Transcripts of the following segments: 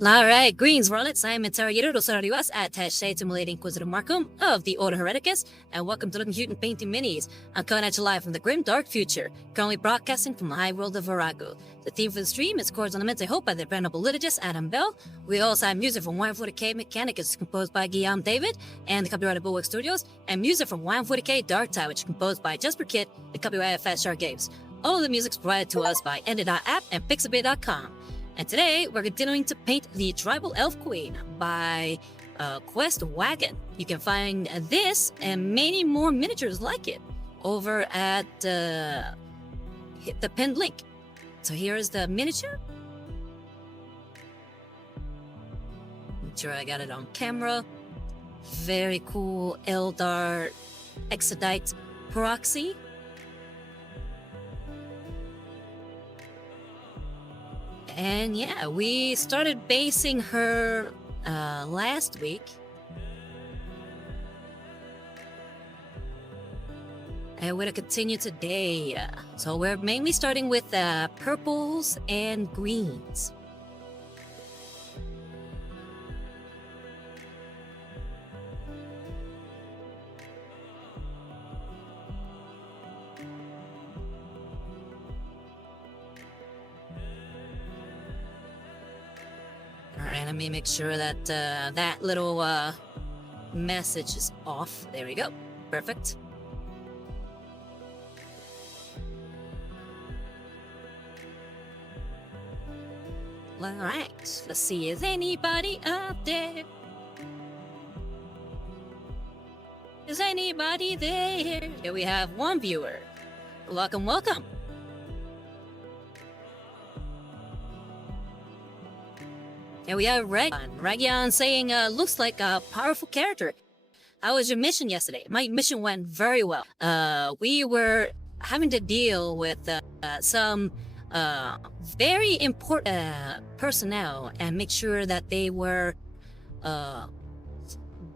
Alright, greens, Rollets. I am Interrogator Rosariwas at #Simulating Inquisitor Markham of the Order Hereticus, and welcome to the Mutant Painting Minis. I'm coming at you live from the grim dark future, currently broadcasting from the high world of Virago. The theme for the stream is Chords on Lament, I hope, by the venerable liturgist Adam Bell. We also have music from 140k Mechanicus, composed by Guillaume David and the copyright of Bulwark Studios, and music from 140k Dark Tide, which is composed by Jasper Kidd, the copyright of Fat Shark Games. All of the music is provided to us by ende.app and pixabay.com. And today, we're continuing to paint the Tribal Elf Queen by Quest Wagon. You can find this and many more miniatures like it over at the pinned link. So here is the miniature. Make sure I got it on camera. Very cool Aeldar Exodite proxy. And yeah, we started basing her last week. And we're gonna continue today. So we're mainly starting with purples and greens. Alright, let me make sure that that little message is off. There we go. Perfect. Alright, let's see. Is anybody out there? Is anybody there? Here we have one viewer. Welcome, welcome. And we have Ragion saying, looks like a powerful character. How was your mission yesterday? My mission went very well. We were having to deal with some very important personnel and make sure that they were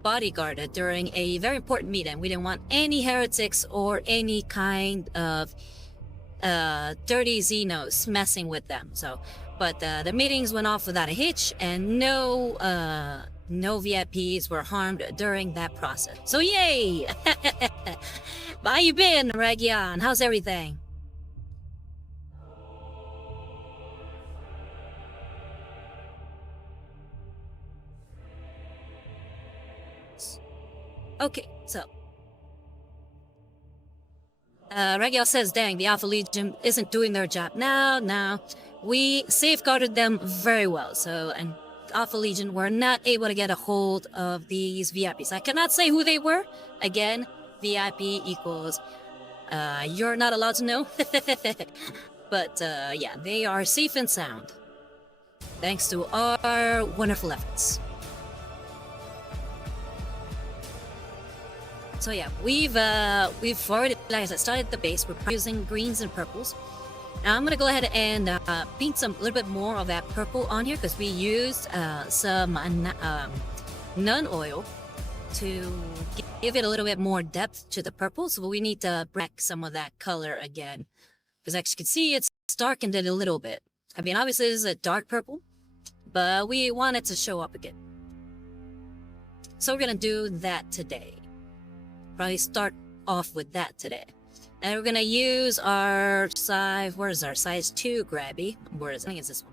bodyguarded during a very important meeting. We didn't want any heretics or any kind of dirty Genos messing with them. But the meetings went off without a hitch, and no VIPs were harmed during that process. So yay! How you been, Ragion? How's everything? Okay, so Ragiel says, dang, the Alpha Legion isn't doing their job. Now, we safeguarded them very well. And Alpha Legion were not able to get a hold of these VIPs. I cannot say who they were. Again, VIP equals, you're not allowed to know. But yeah, they are safe and sound. Thanks to our wonderful efforts. So yeah, we've already, like I said, started the base. We're using greens and purples. Now I'm gonna go ahead and paint a little bit more of that purple on here because we used some nun oil to give it a little bit more depth to the purple. So we need to bring back some of that color again, because as you can see, it's darkened it a little bit. I mean, obviously this is a dark purple, but we want it to show up again. So we're gonna do that today. Probably start off with that today. And we're gonna use our size, where is our size 2 grabby? Where is it? I think it's this one.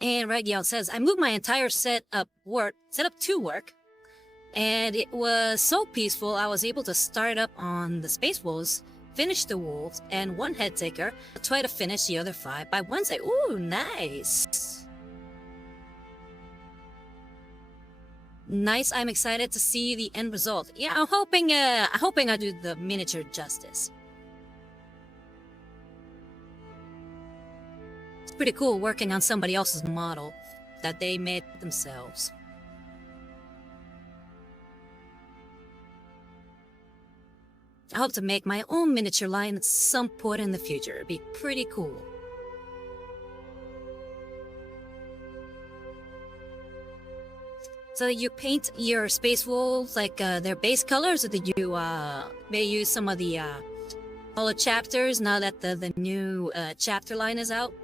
And Ragiel says, I moved my entire setup to work, and it was so peaceful I was able to start up on the Space Wolves, finish the Wolves, and one head taker. I'll try to finish the other 5 by Wednesday. Ooh, nice. Nice, I'm excited to see the end result. Yeah, I'm hoping I do the miniature justice. Pretty cool working on somebody else's model that they made themselves. I hope to make my own miniature line at some point in the future. It'd be pretty cool. So you paint your space wolves like their base colors, or did you may use some of the all the chapters now that the new chapter line is out?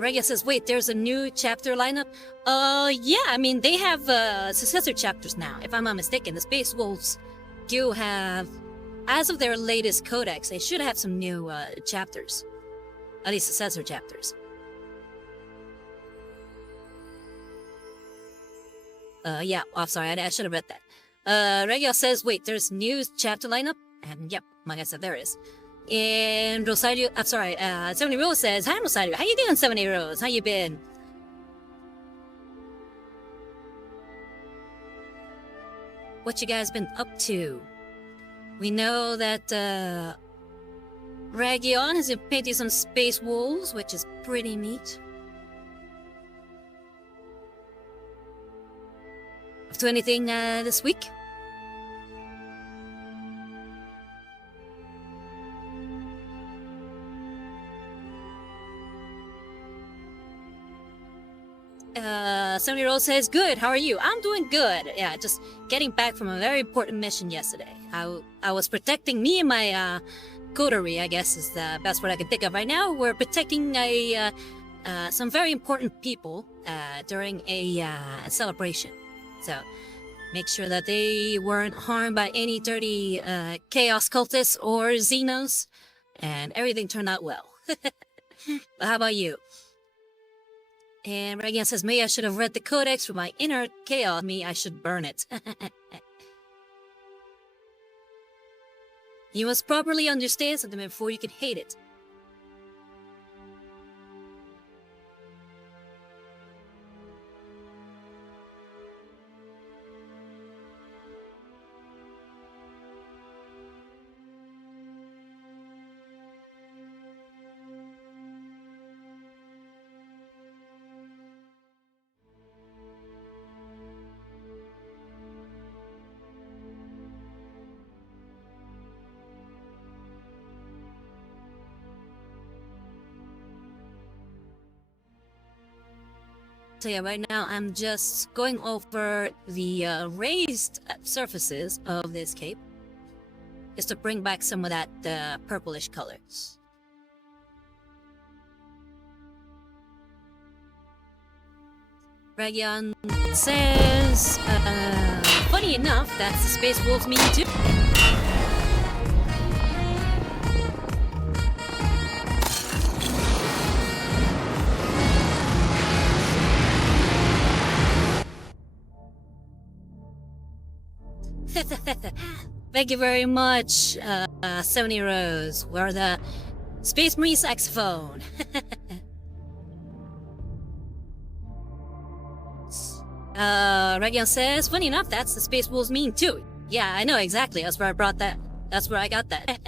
Regia says, wait, there's a new chapter lineup? Yeah, I mean, they have, successor chapters now. If I'm not mistaken, the Space Wolves do have, as of their latest codex, they should have some new, chapters. At least successor chapters. Yeah, oh, sorry, I should have read that. Regia says, wait, there's new chapter lineup? And yep, like I said, there is. And Rosario, I'm sorry, 70 Rose says, hi Rosario, how you doing, 70 Rose? How you been? What you guys been up to? We know that, Region has been painting some space wolves, which is pretty neat. Up to anything, this week? Somebody Rose says, good, how are you? I'm doing good. Yeah, just getting back from a very important mission yesterday. I was protecting me and my, coterie, I guess is the best word I can think of right now. We're protecting some very important people, during a, celebration. So, make sure that they weren't harmed by any dirty, chaos cultists or Xenos, and everything turned out well. But how about you? And Regan says, maybe I should have read the codex for my inner chaos. Me, I should burn it. You must properly understand something before you can hate it. So yeah, right now I'm just going over the raised surfaces of this cape, just to bring back some of that purplish color. Region says, funny enough, that's the Space Wolves mean too. Thank you very much, 70 Rose. We're the Space Marine saxophone. Region says, funny enough, that's the Space Wolves mean too. Yeah, I know exactly. That's where I brought that. That's where I got that.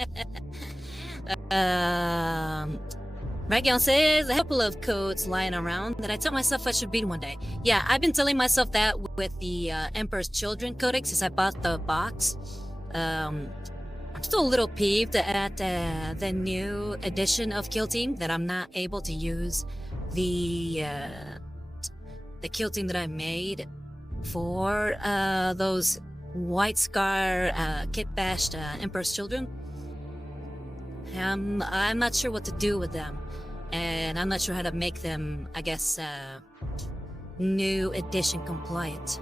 Region says, a couple of codes lying around that I tell myself I should read one day. Yeah, I've been telling myself that with the Emperor's Children Codex since I bought the box. I'm still a little peeved at the new edition of Kill Team that I'm not able to use the Kill Team that I made for those White Scar kit bashed Emperor's Children. I'm not sure what to do with them, and I'm not sure how to make them, I guess, new edition compliant.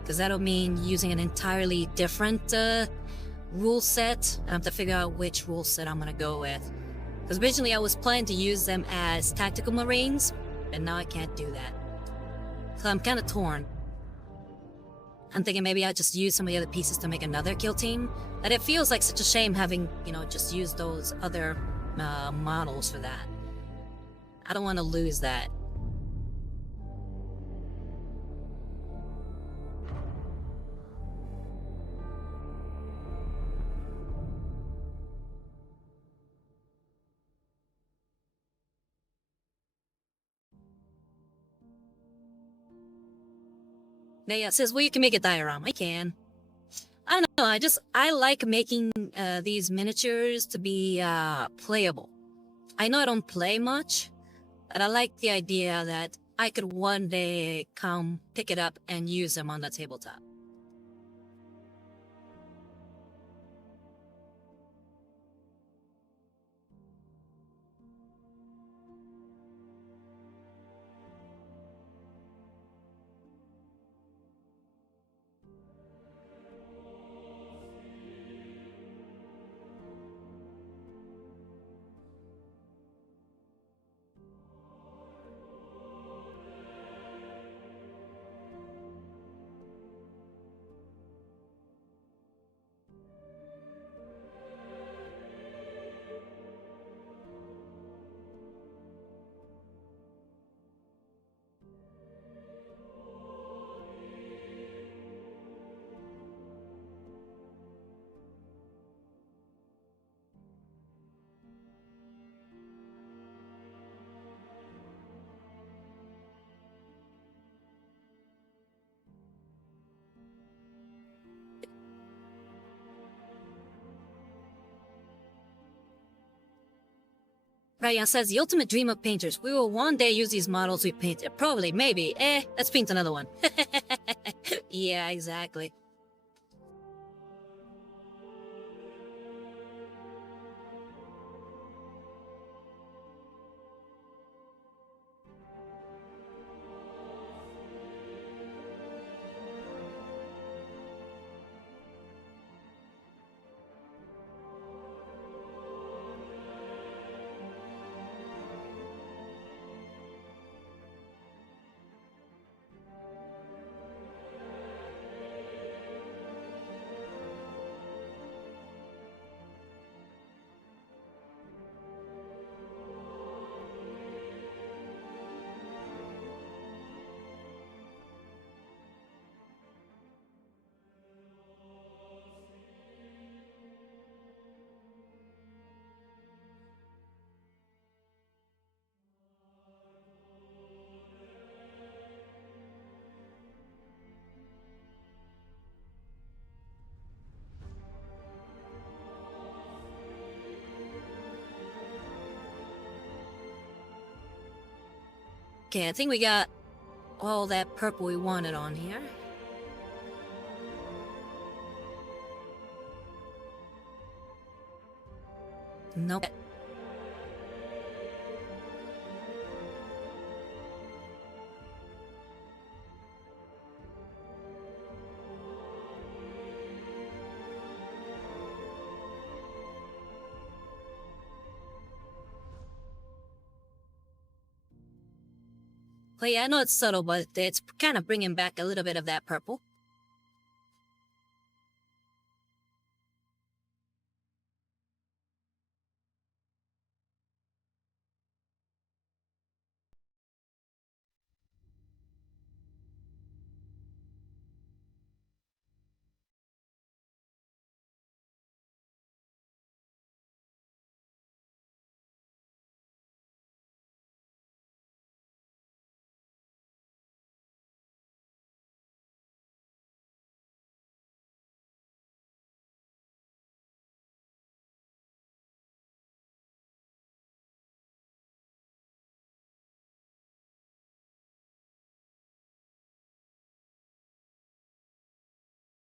Because that'll mean using an entirely different rule set. I have to figure out which rule set I'm gonna go with. Because originally I was planning to use them as tactical marines, but now I can't do that. So I'm kind of torn. I'm thinking maybe I'll just use some of the other pieces to make another kill team. But it feels like such a shame having, just used those other models for that. I don't want to lose that. Naya says, well, you can make a diorama. I can. I don't know, I like making these miniatures to be playable. I know I don't play much, but I like the idea that I could one day come pick it up and use them on the tabletop. Ryan says, the ultimate dream of painters. We will one day use these models we painted. Probably, maybe. Let's paint another one. Yeah, exactly. Okay, I think we got all that purple we wanted on here. Nope. Well, yeah, I know it's subtle, but it's kind of bringing back a little bit of that purple.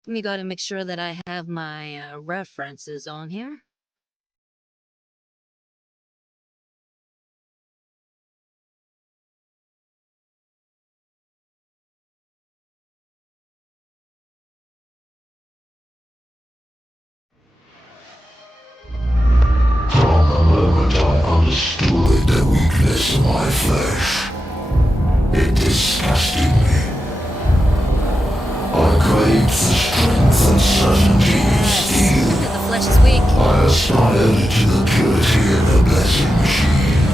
We gotta make sure that I have my references on here. From the moment I understood the weakness of my flesh, it disgusted me. I craved the strength and certainty of steel. And the flesh is weak. I aspired to the purity of the blessed machine.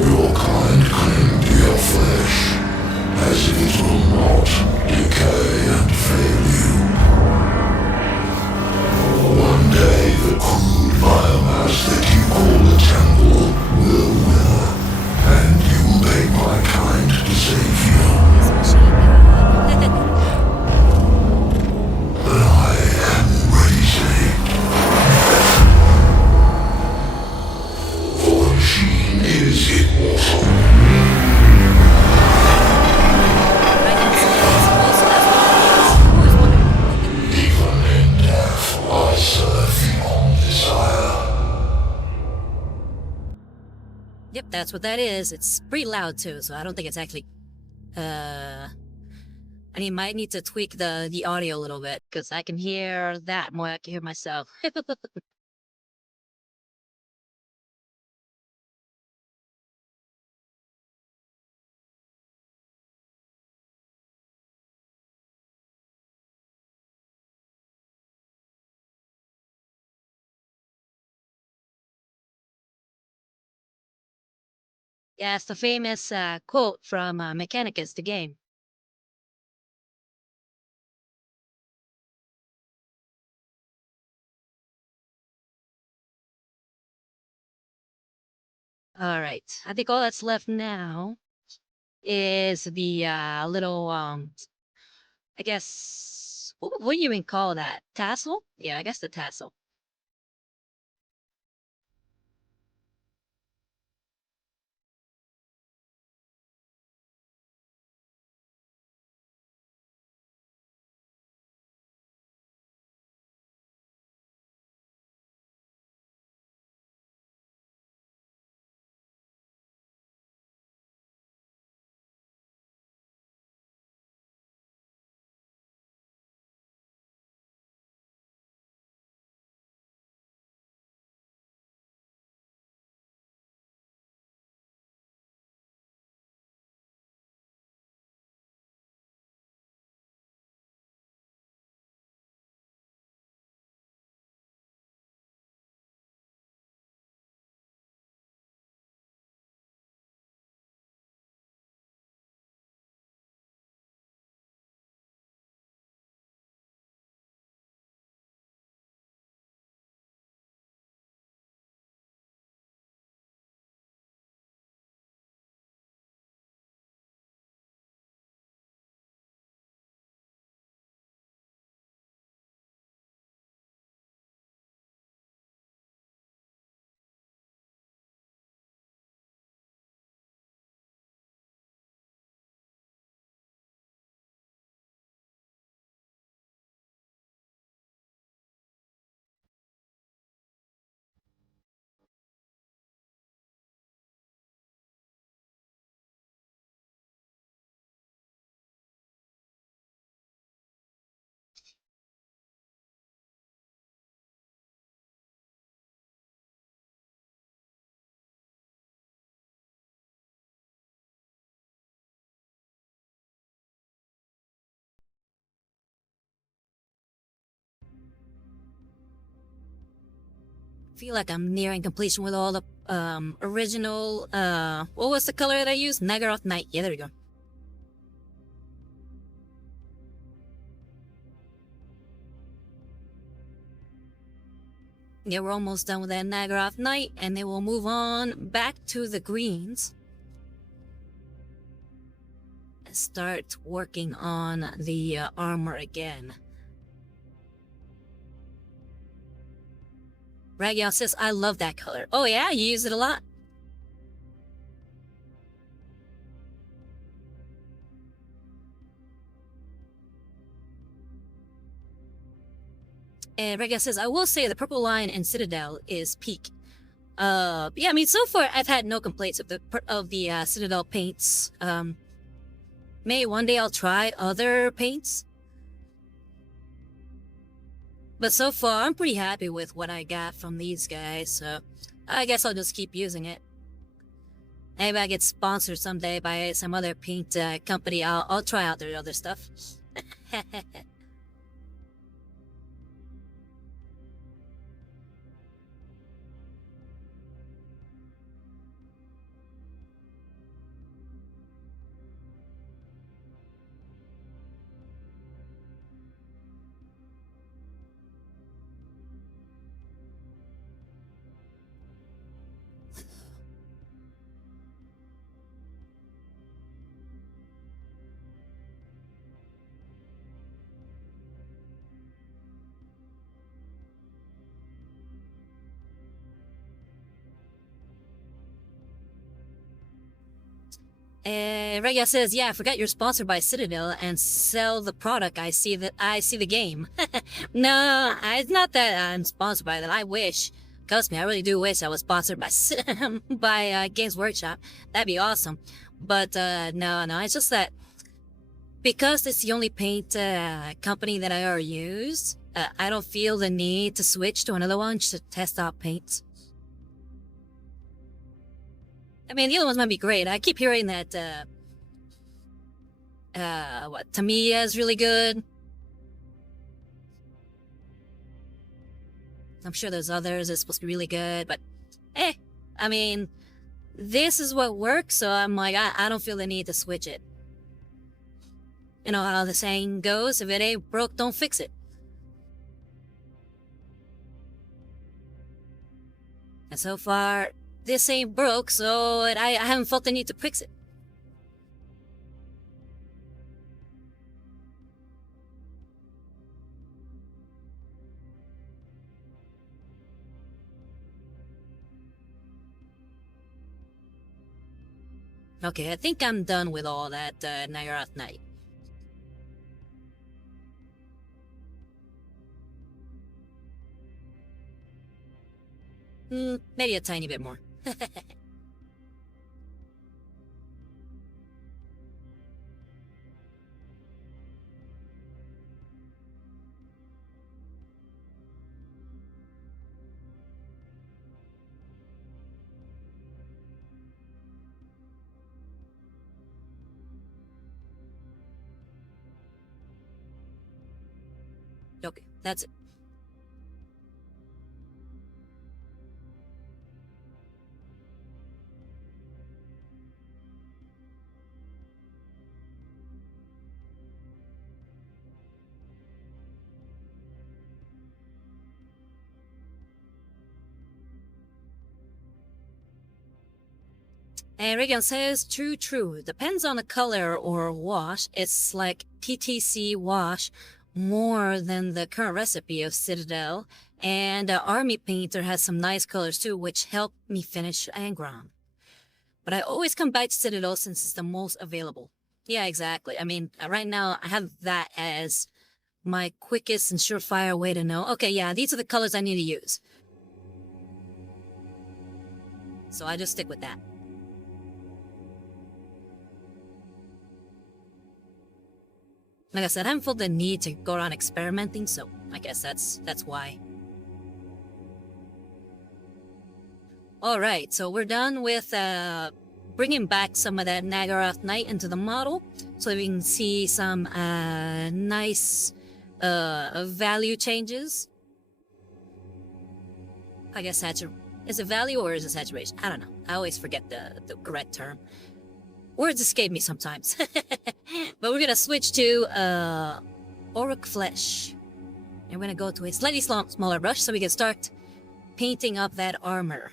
Your kind cling to your flesh, as if it will not decay and fail you. One day the crude biomass that you call the temple will wither, and you will beg my kind to save you. that's what that is. It's pretty loud too, so I don't think it's actually and you might need to tweak the audio a little bit, because I can hear that more than I can hear myself. Yeah, it's the famous quote from Mechanicus, the game. All right, I think all that's left now is the little I guess what do you even call that? Tassel? Yeah, I guess the tassel. Feel like I'm nearing completion with all the original what was the color that I used? Nagaroth Night. Yeah, there we go. Yeah, we're almost done with that Nagaroth Night, and then we'll move on back to the greens and start working on the armor again. Ragyal says, I love that color. Oh yeah, you use it a lot? And Ragyal says, I will say the Purple Lion and Citadel is peak. Yeah, I mean, so far I've had no complaints of the Citadel paints. Maybe one day I'll try other paints. But so far, I'm pretty happy with what I got from these guys, so I guess I'll just keep using it. Maybe I get sponsored someday by some other paint company. I'll try out their other stuff. Regia says, "Yeah, I forgot you're sponsored by Citadel and sell the product. I see the game. No, it's not that I'm sponsored by them. I wish, trust me, I really do wish I was sponsored by by Games Workshop. That'd be awesome. But no, it's just that because it's the only paint company that I ever used, I don't feel the need to switch to another one just to test out paints. I mean, the other ones might be great. I keep hearing that Tamiya is really good. I'm sure there's others that's supposed to be really good, but I mean, this is what works, so I'm like, I don't feel the need to switch it. You know how the saying goes, if it ain't broke, don't fix it. And so far, this ain't broke, so I haven't felt the need to fix it. Okay, I think I'm done with all that Nagaroth Night. Maybe a tiny bit more. Okay, that's it. And Regan says, true. Depends on the color or wash. It's like TTC wash more than the current recipe of Citadel. And Army Painter has some nice colors too, which help me finish Angron. But I always come back to Citadel since it's the most available. Yeah, exactly. I mean, right now I have that as my quickest and surefire way to know, okay, yeah, these are the colors I need to use. So I just stick with that. Like I said, I haven't felt the need to go around experimenting, so I guess that's why. Alright, so we're done with bringing back some of that Nagaroth Night into the model, so we can see some nice value changes. I guess is it value or is it saturation? I don't know. I always forget the correct term. Words escape me sometimes. But we're gonna switch to Orc Flesh. And we're gonna go to a slightly smaller brush so we can start painting up that armor.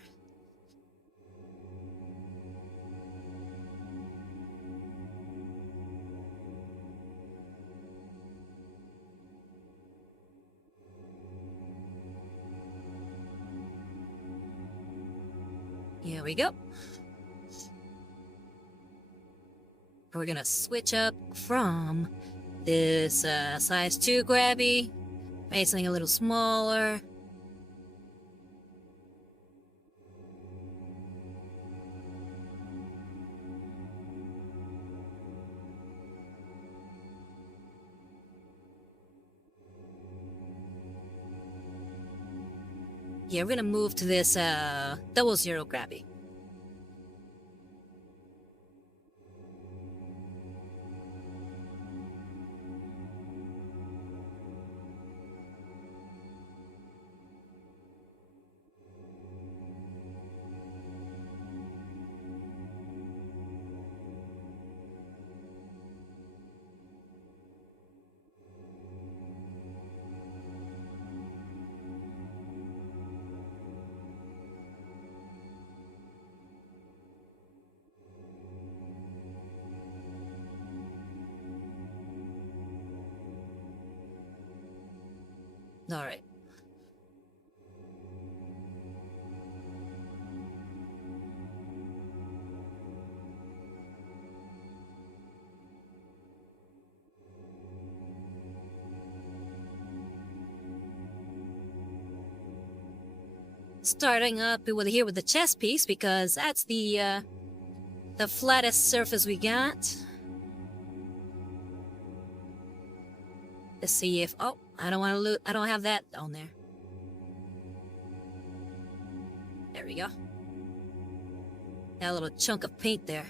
Here we go. We're gonna switch up from this size 2 grabby, make something a little smaller. Yeah, we're gonna move to this 00 grabby. Alright. Starting up with here with the chest piece because that's the flattest surface we got. Let's see if I don't want to loot. I don't have that on there. There we go. Got a little chunk of paint there.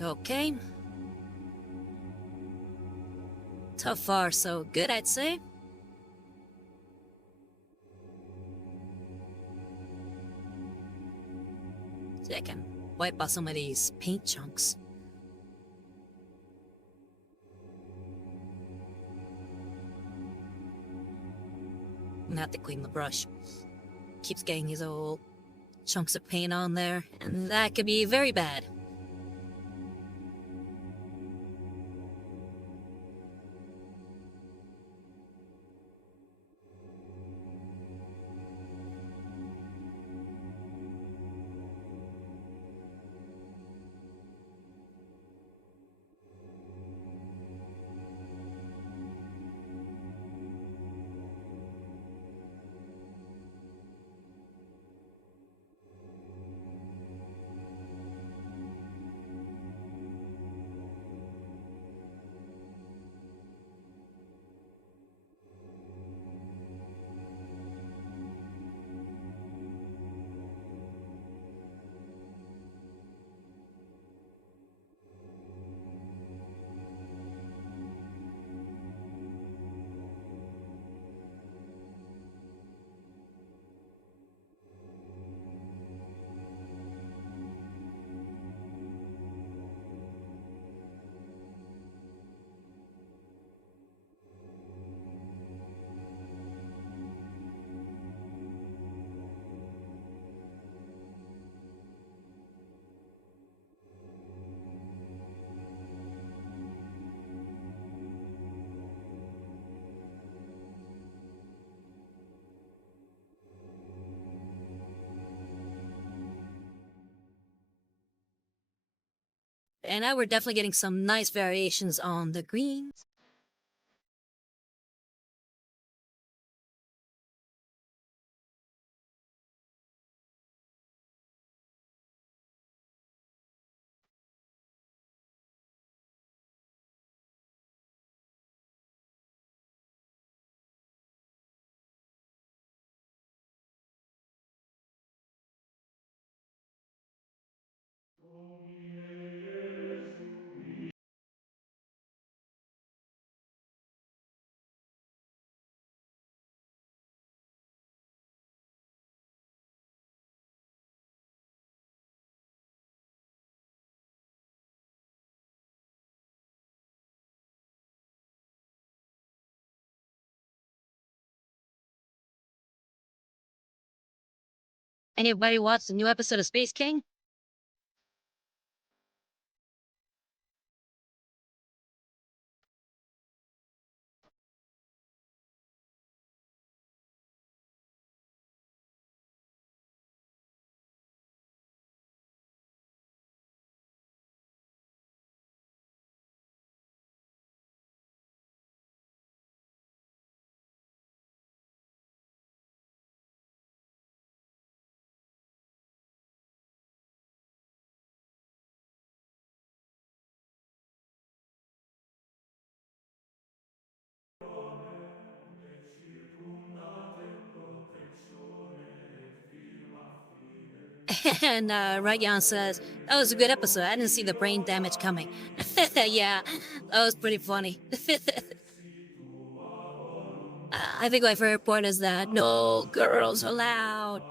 Okay. So far, so good, I'd say. See, I can wipe out some of these paint chunks. I'm gonna have to clean the brush. Keeps getting these old chunks of paint on there, and that could be very bad. And now we're definitely getting some nice variations on the greens. Anybody watch the new episode of Space King? And Ryan says, that was a good episode. I didn't see the brain damage coming. Yeah, that was pretty funny. I think my favorite part is that no girls allowed.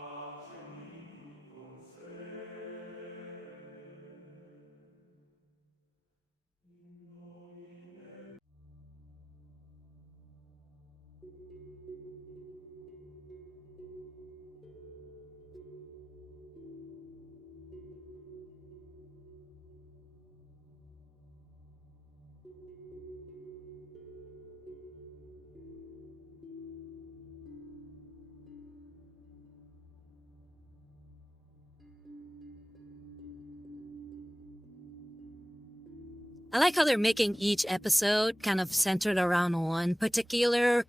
I like how they're making each episode kind of centered around one particular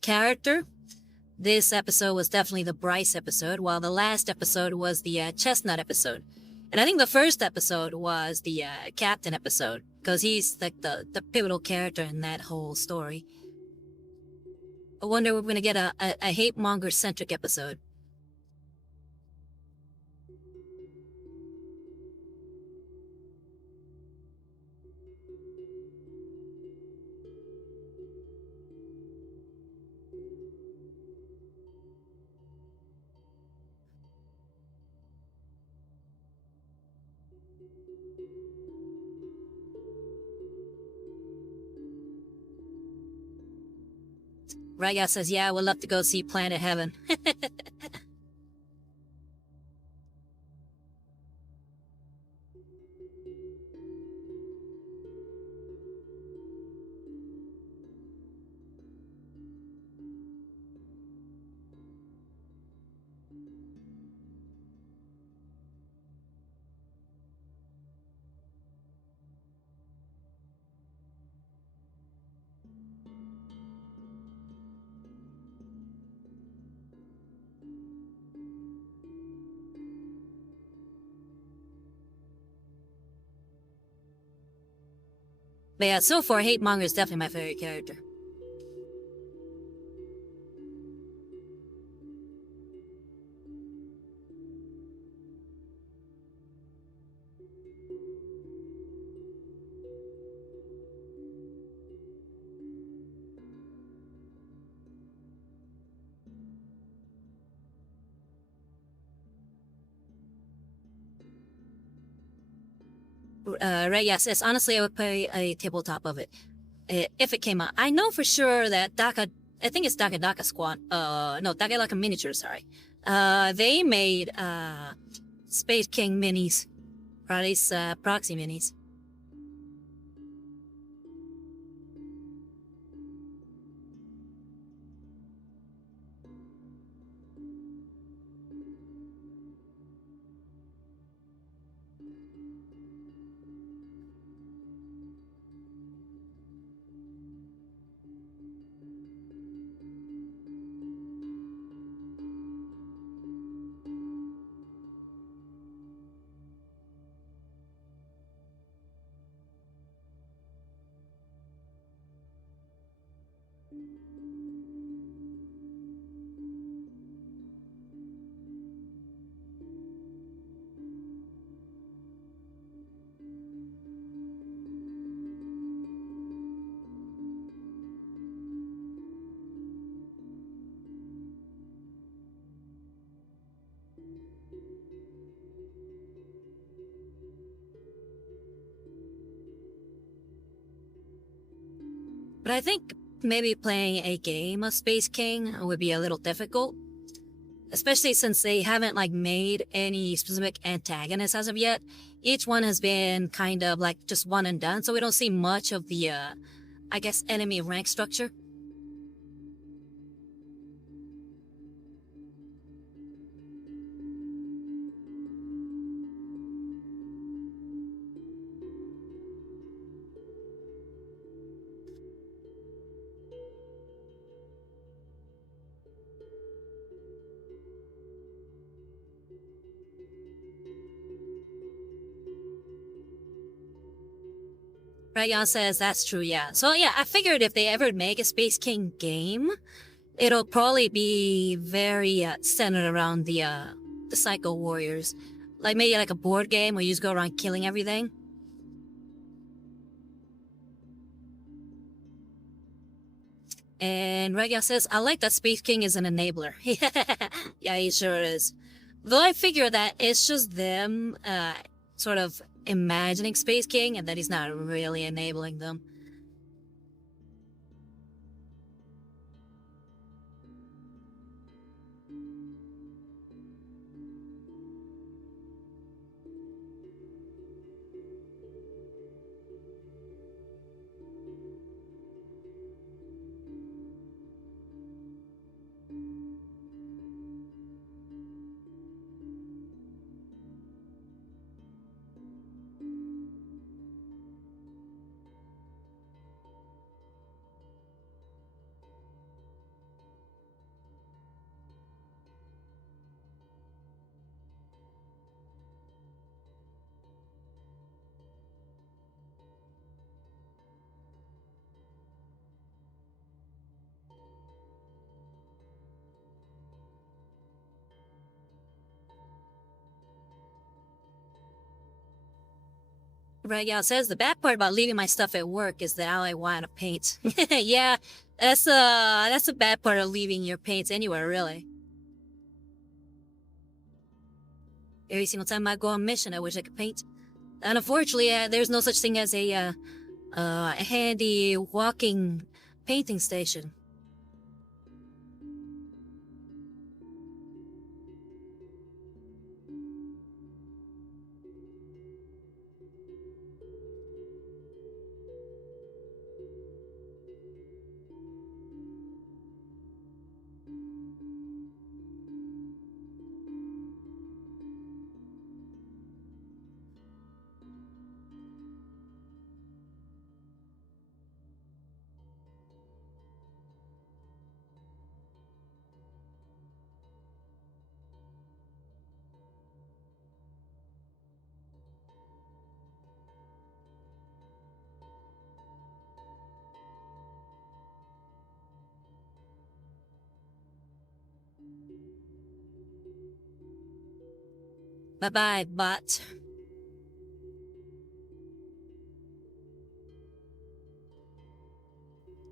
character. This episode was definitely the Bryce episode, while the last episode was the Chestnut episode. And I think the first episode was the Captain episode, because he's like the pivotal character in that whole story. I wonder if we're going to get a hate monger centric episode. Raya says, yeah, we'd love to go see Planet Heaven. But yeah, so far, hate monger is definitely my favorite character. Raya says, honestly, I would play a tabletop of it if it came out. I know for sure that I think it's Daka Squad, no, Daka Miniature, sorry. They made Space King minis, or at least proxy minis. But I think maybe playing a game of Space King would be a little difficult, especially since they haven't like made any specific antagonists as of yet. Each one has been kind of like just one and done, so we don't see much of the I guess enemy rank structure. Rayan says that's true, yeah. So yeah, I figured if they ever make a Space King game, it'll probably be very centered around the the Psycho Warriors. Like maybe like a board game where you just go around killing everything. And Regia says, I like that Space King is an enabler. Yeah, he sure is. Though I figure that it's just them sort of imagining Space King and that he's not really enabling them. Regia says, the bad part about leaving my stuff at work is that I want to paint. Yeah, that's a bad part of leaving your paints anywhere, really. Every single time I go on mission, I wish I could paint. And unfortunately, there's no such thing as a handy walking painting station. Bye-bye, bot.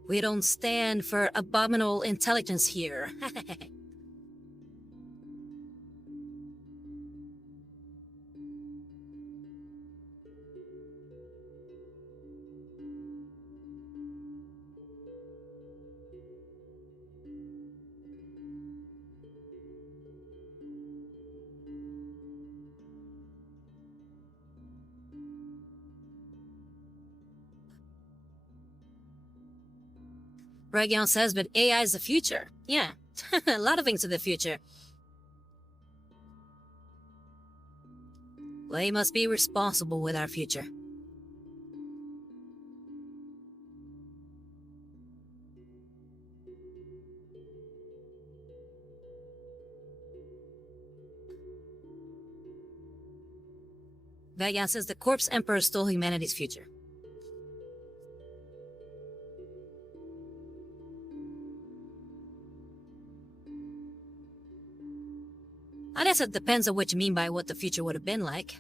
We don't stand for abominable intelligence here. Region says, but AI is the future. Yeah, a lot of things are the future. We must be responsible with our future. Vagan says the Corpse Emperor stole humanity's future. I guess it depends on what you mean by what the future would have been like.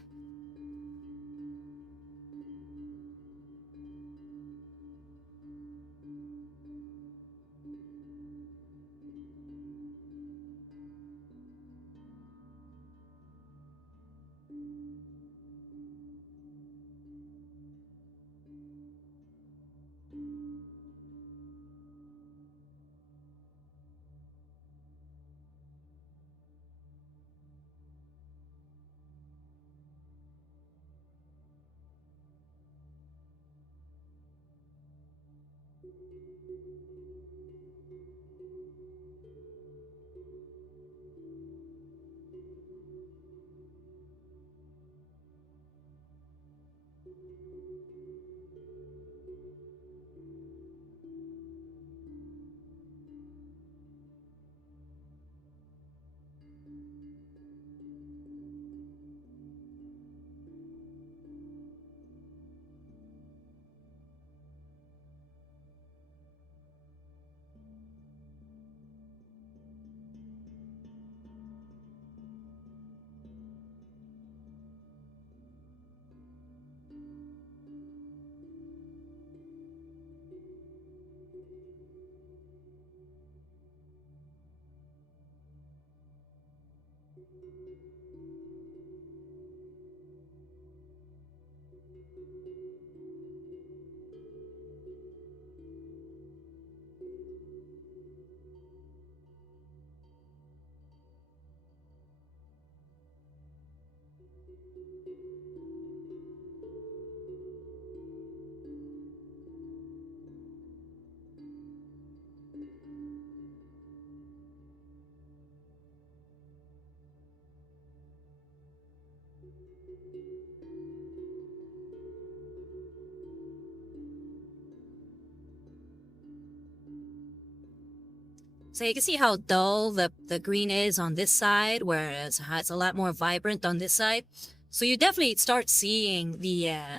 So you can see how dull the green is on this side, whereas it's a lot more vibrant on this side. So you definitely start seeing the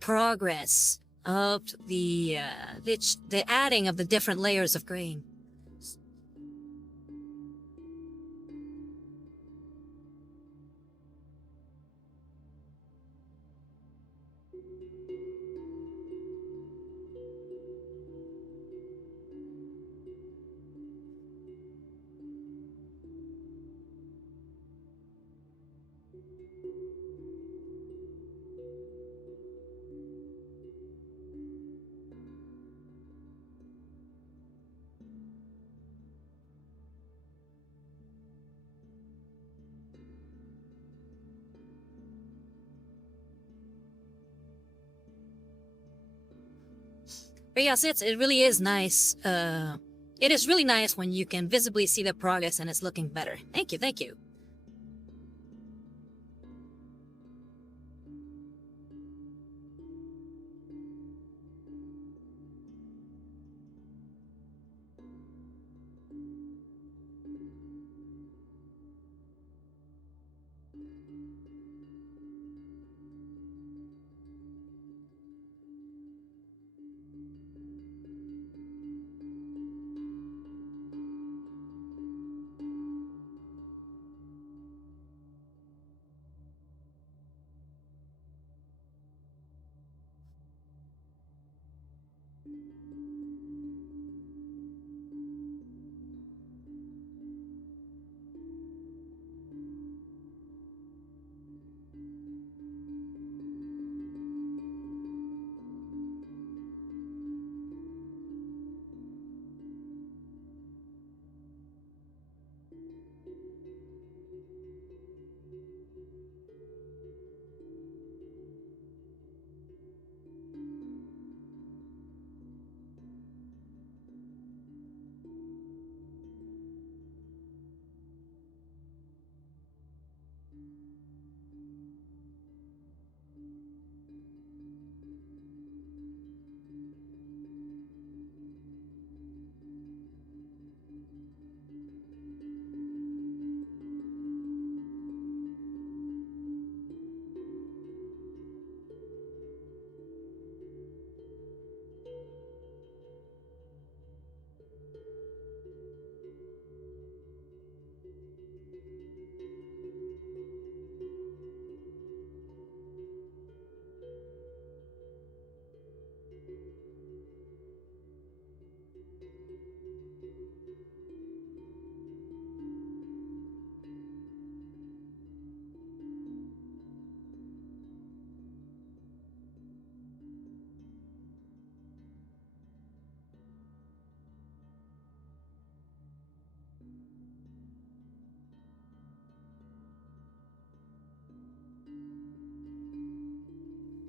progress of the adding of the different layers of green. But yes, it really is nice. It is really nice when you can visibly see the progress and it's looking better. Thank you, thank you.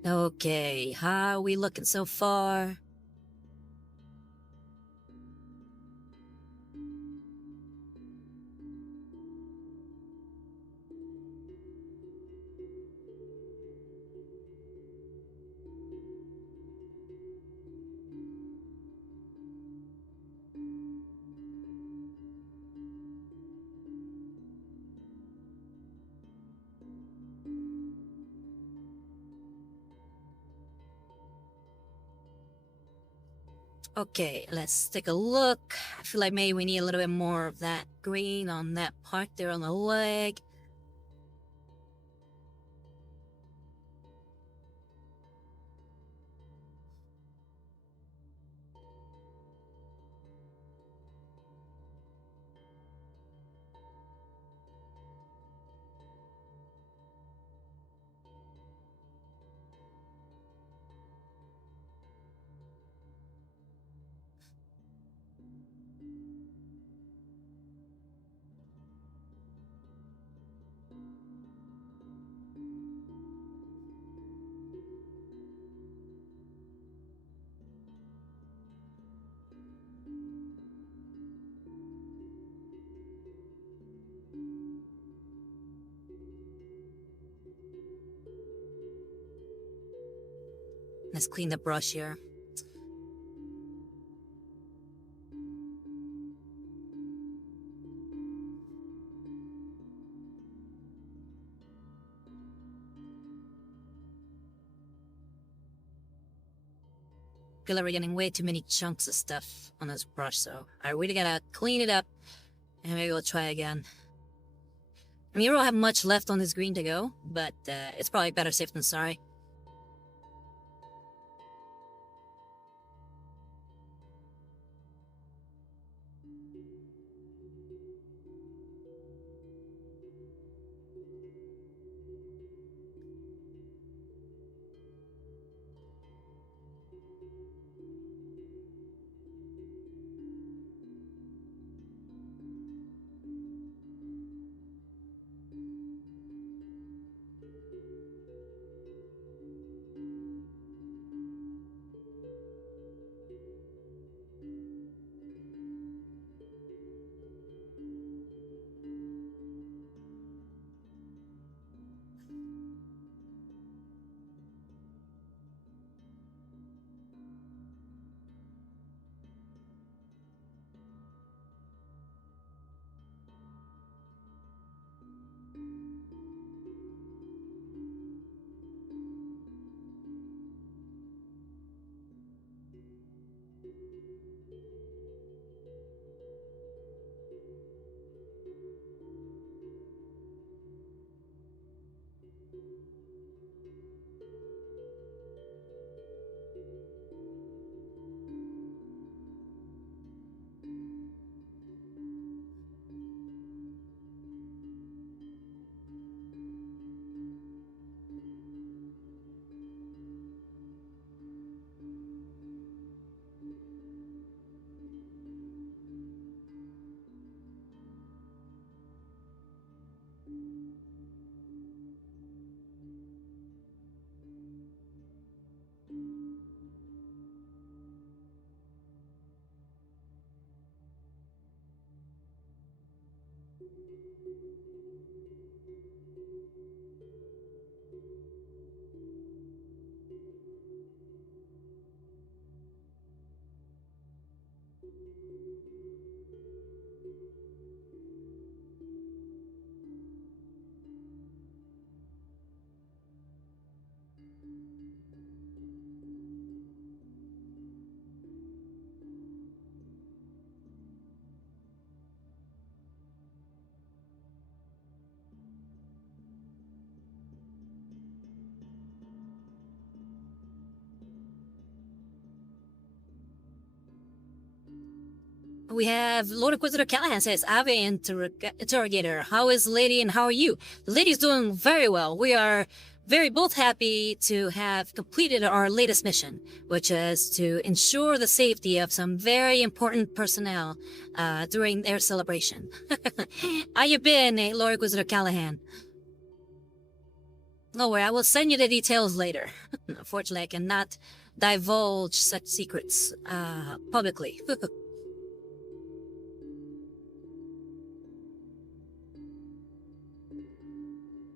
Okay, how are we looking so far? Okay, let's take a look. I feel like maybe we need a little bit more of that green on that part there on the leg. Let's clean the brush here. Feel like we're getting way too many chunks of stuff on this brush, so I really gotta clean it up, and maybe we'll try again. I mean, we don't have much left on this green to go, but it's probably better safe than sorry. We have Lord Inquisitor Callahan says, Ave Interrogator, how is Lady and how are you? The lady's doing very well. We are very both happy to have completed our latest mission, which is to ensure the safety of some very important personnel during their celebration. How you been, Lord Inquisitor Callahan? No worry, I will send you the details later. Unfortunately, I cannot divulge such secrets publicly.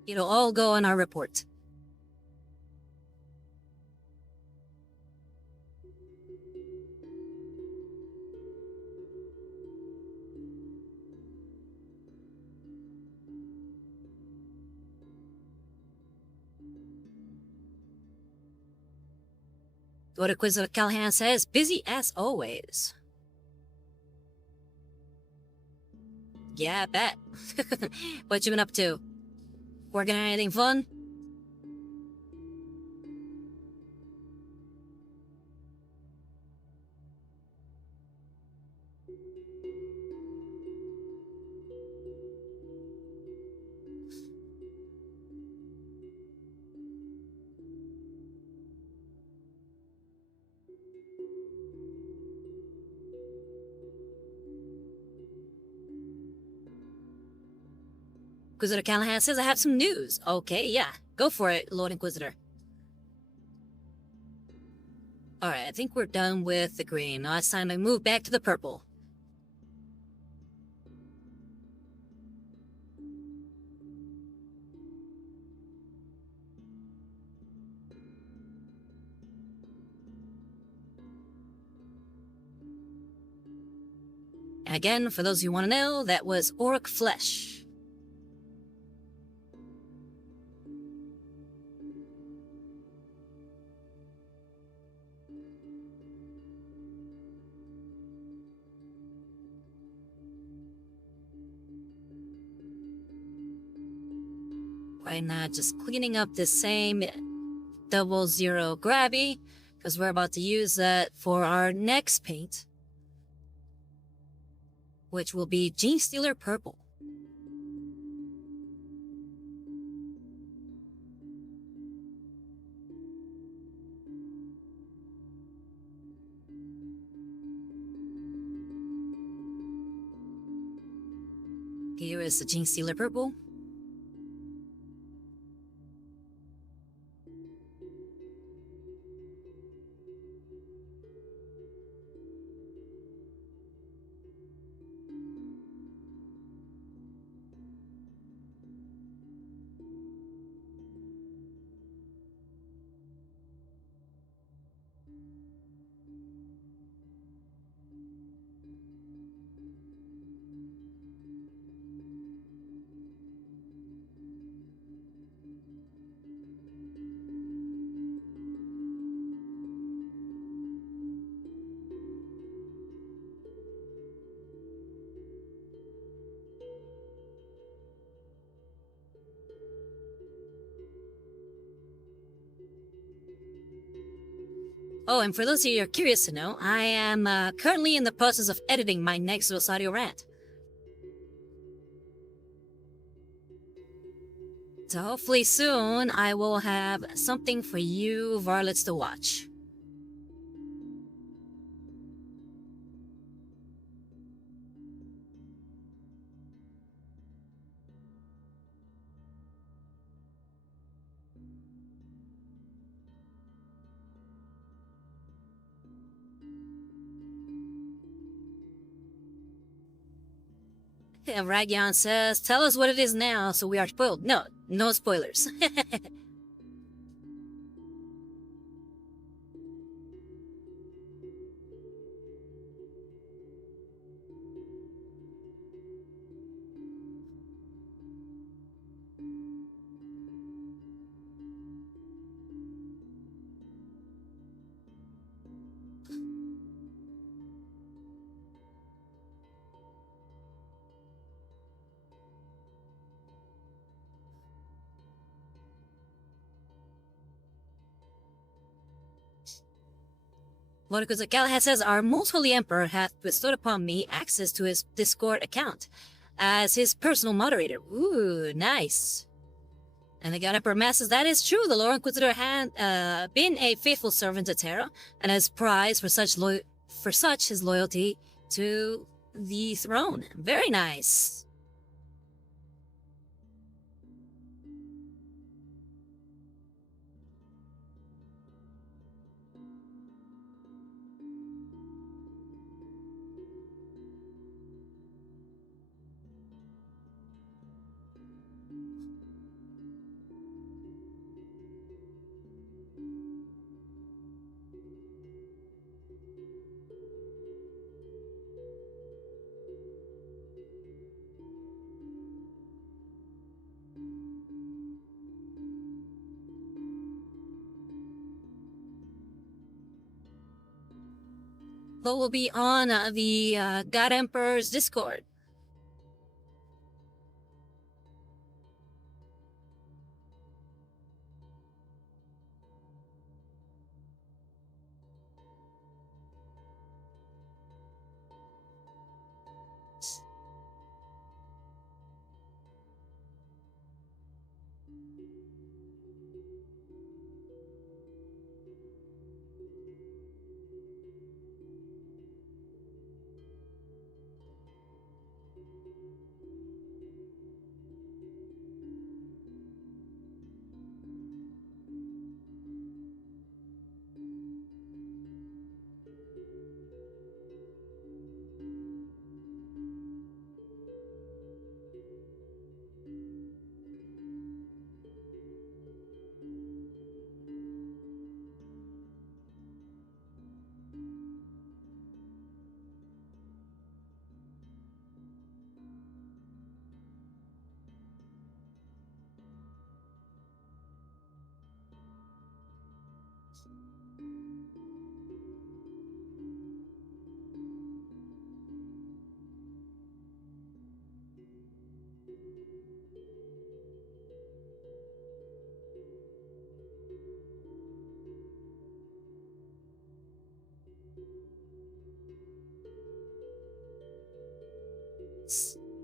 It'll all go on our report. Lord Inquisitor Callahan says, busy as always. Yeah, I bet. What you been up to? Working on anything fun? Inquisitor Callahan says I have some news. Okay, yeah. Go for it, Lord Inquisitor. Alright, I think we're done with the green. Now it's time to move back to the purple. Again, for those who want to know, that was orc flesh. Right now, just cleaning up the same 00 grabby, because we're about to use that for our next paint, which will be Gene Stealer Purple. Here is the Gene Stealer Purple. Oh, and for those of you who are curious to know, I am currently in the process of editing my next audio rant. So hopefully soon I will have something for you varlets to watch. And Ragyan says, tell us what it is now so we are spoiled. No, no spoilers. Lord Galahad says, our most holy emperor hath bestowed upon me access to his Discord account as his personal moderator. Ooh, nice. And the God Emperor Mass says, that is true. The Lord Inquisitor had been a faithful servant to Terra, and as prize for such his loyalty to the throne. Very nice. That will be on the God Emperor's Discord.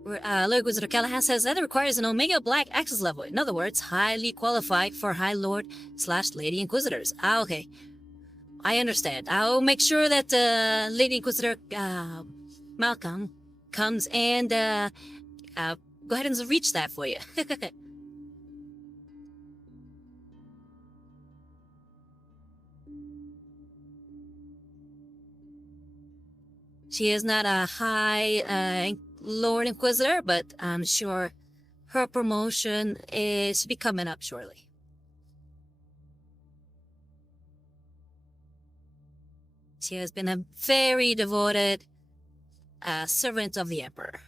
Lord Wizard Callahan says that it requires an Omega Black access level. In other words, highly qualified for High Lord / Lady Inquisitors. Okay. I understand. I'll make sure that Lady Inquisitor Malcolm comes and go ahead and reach that for you. She is not a high Lord Inquisitor, but I'm sure her promotion is to be coming up shortly. She has been a very devoted servant of the Emperor.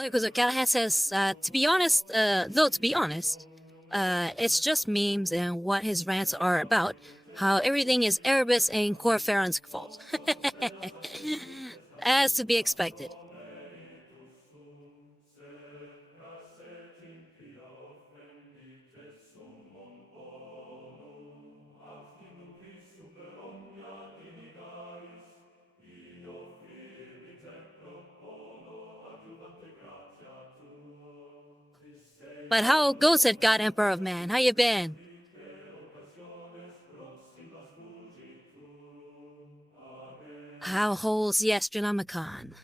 Because Callahan says, to be honest, it's just memes and what his rants are about. How everything is Erebus and Corferon's fault. As to be expected. But how goes it, God Emperor of Man? How you been? How holds the Astronomicon?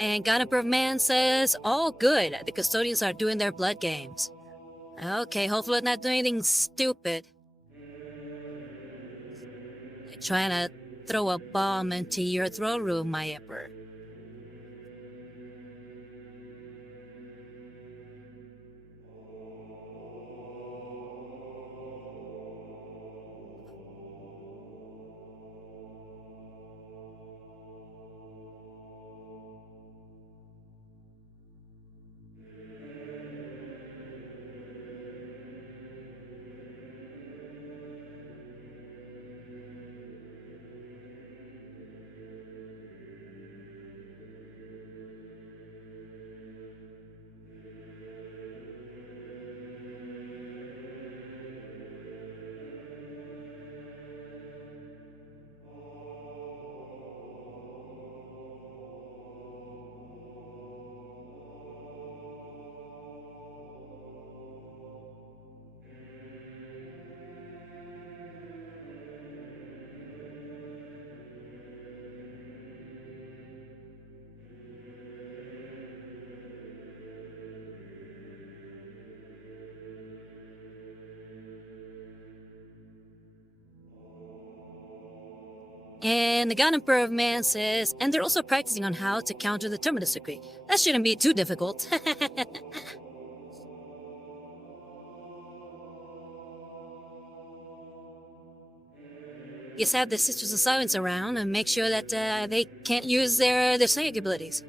And God Emperor of Man says, all good. The custodians are doing their blood games. Okay, hopefully not doing anything stupid. Like trying to throw a bomb into your throne room, my Emperor. And the God Emperor of Man says, and they're also practicing on how to counter the Terminus decree. That shouldn't be too difficult. Just have the Sisters of Silence around and make sure that they can't use their psychic abilities.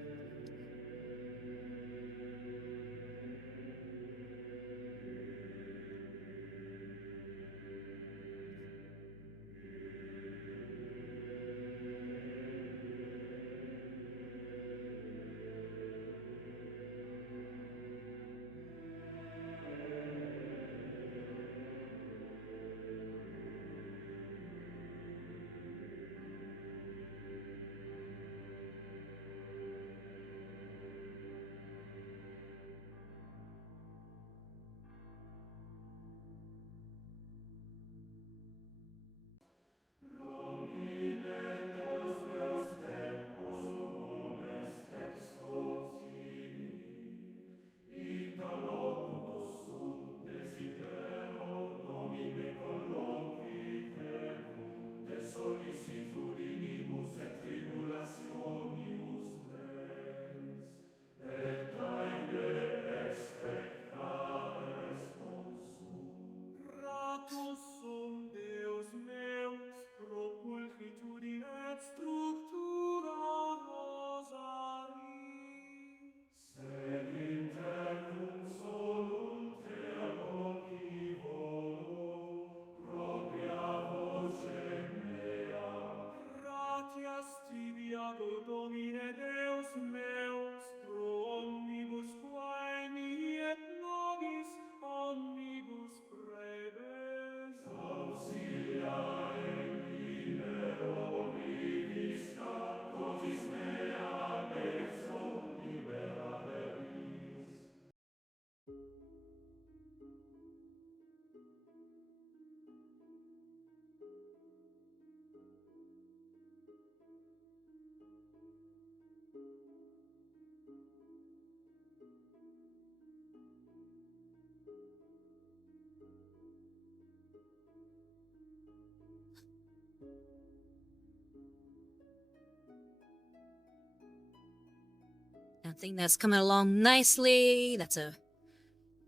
I think that's coming along nicely. That's a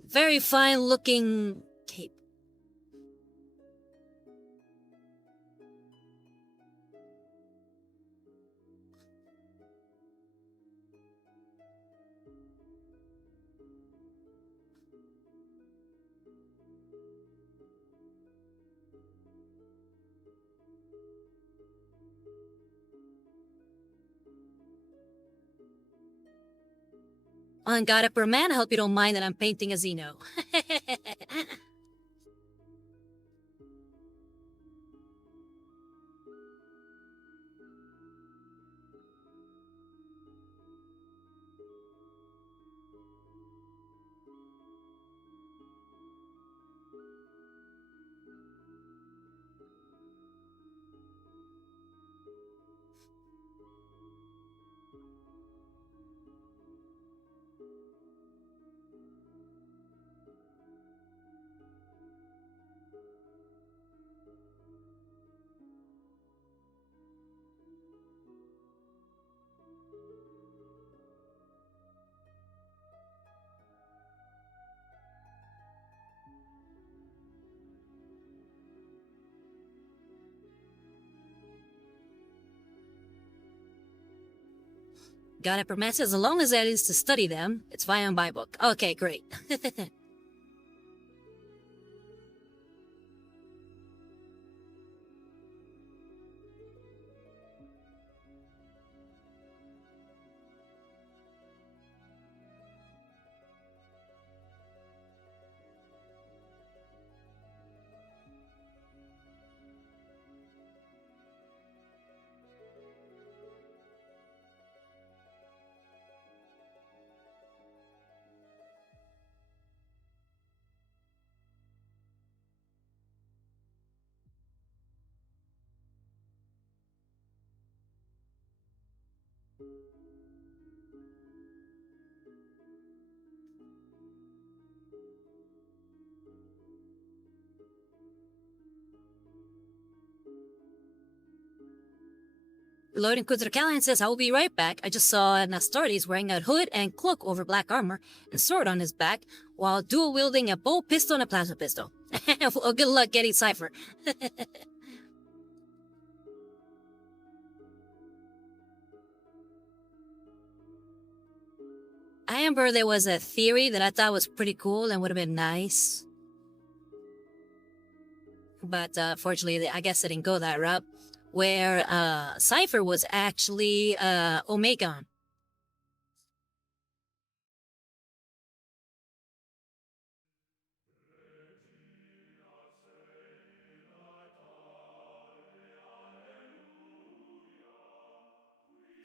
very fine looking cape. On God Emperor Man, I hope you don't mind that I'm painting a Xeno. God Emperor Man says, as long as that is to study them, it's fine on my book. Okay, great. Lord Inquisitor Callahan says, I will be right back. I just saw Nastartes wearing a hood and cloak over black armor and sword on his back while dual wielding a bow pistol and a plasma pistol. Well, good luck getting Cypher. I remember there was a theory that I thought was pretty cool and would have been nice. But fortunately, I guess it didn't go that route. Where Cypher was actually Omegon.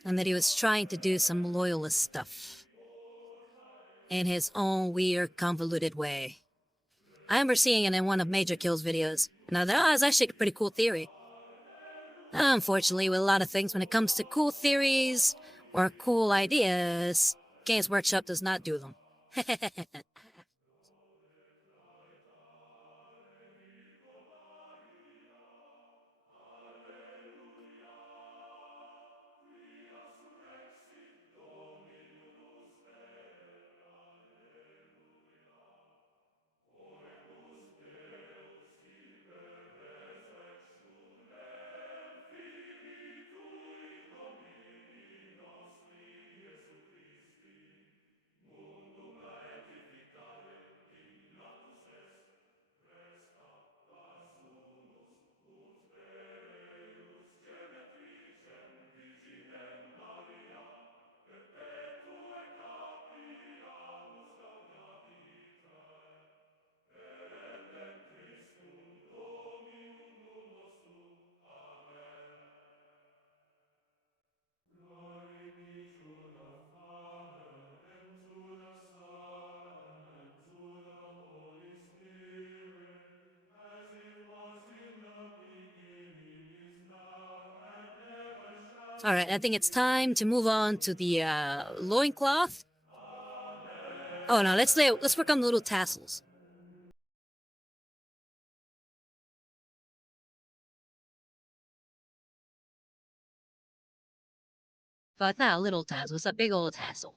And that he was trying to do some loyalist stuff in his own weird, convoluted way. I remember seeing it in one of Major Kill's videos. Now that was actually a pretty cool theory. Unfortunately, with a lot of things, when it comes to cool theories or cool ideas, Games Workshop does not do them. Alright, I think it's time to move on to the loincloth. Oh no, let's work on the little tassels. But not a little tassel, it's a big old tassel.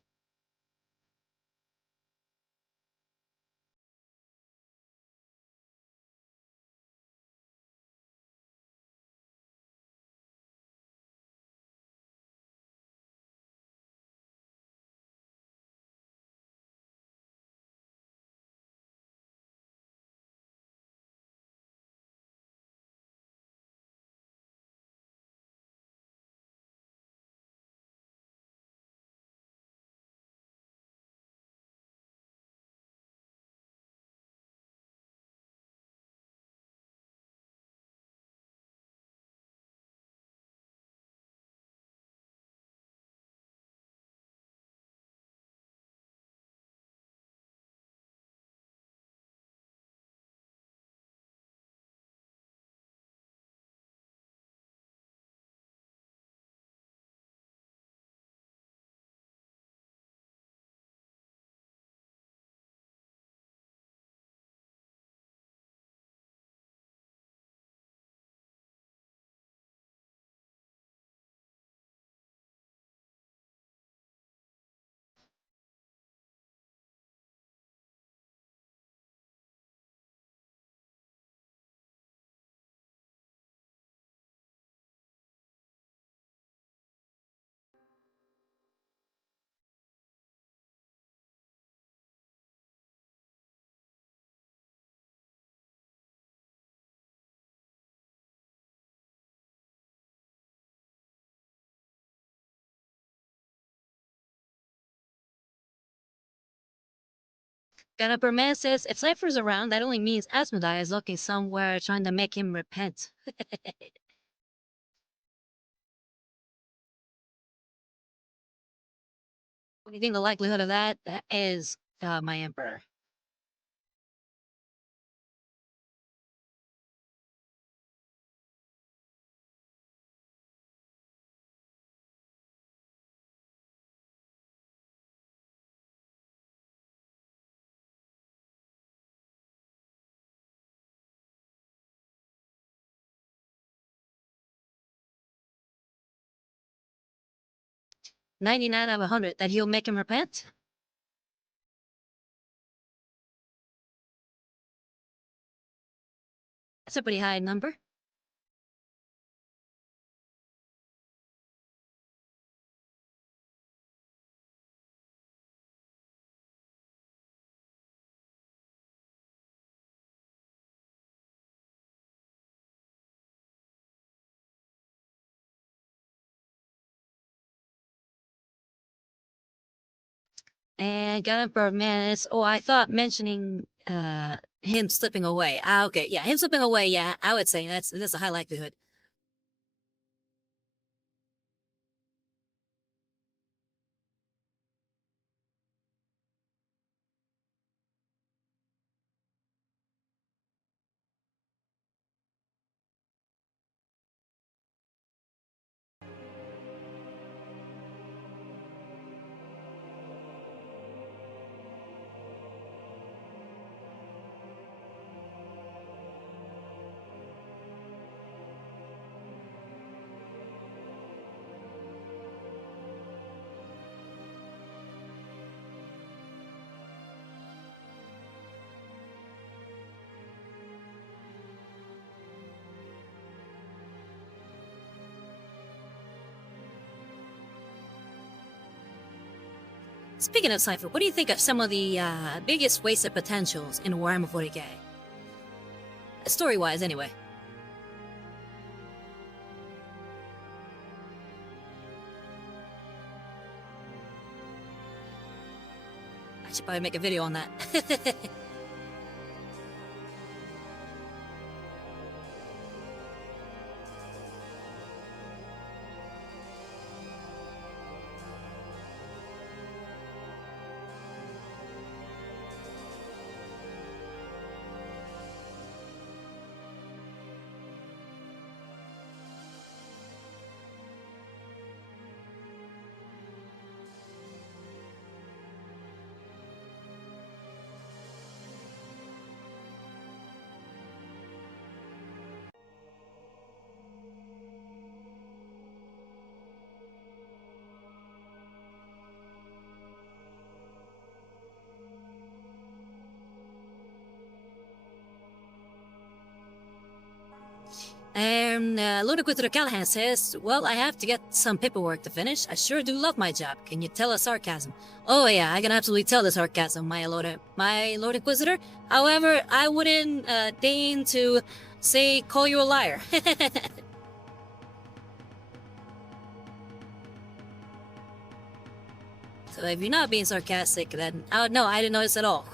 Gunupper Man says, if Cypher's around, that only means Asmodai is looking somewhere trying to make him repent. What do you think the likelihood of that? That is my Emperor. 99 out of 100 that he'll make him repent? That's a pretty high number. And got him for a minute. Oh, I thought mentioning him slipping away. Ah, okay, yeah, him slipping away. Yeah, I would say that's a high likelihood. Speaking of Cypher, what do you think of some of the biggest wasted potentials in Warhammer 40k? Story-wise, anyway. I should probably make a video on that. And Lord Inquisitor Callahan says, well, I have to get some paperwork to finish. I sure do love my job. Can you tell a sarcasm? Oh yeah, I can absolutely tell the sarcasm, my Lord Inquisitor. However, I wouldn't deign to say call you a liar. So if you're not being sarcastic, then oh no, I didn't notice at all.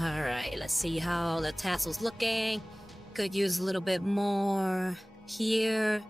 Alright, let's see how the tassel's looking. Could use a little bit more here.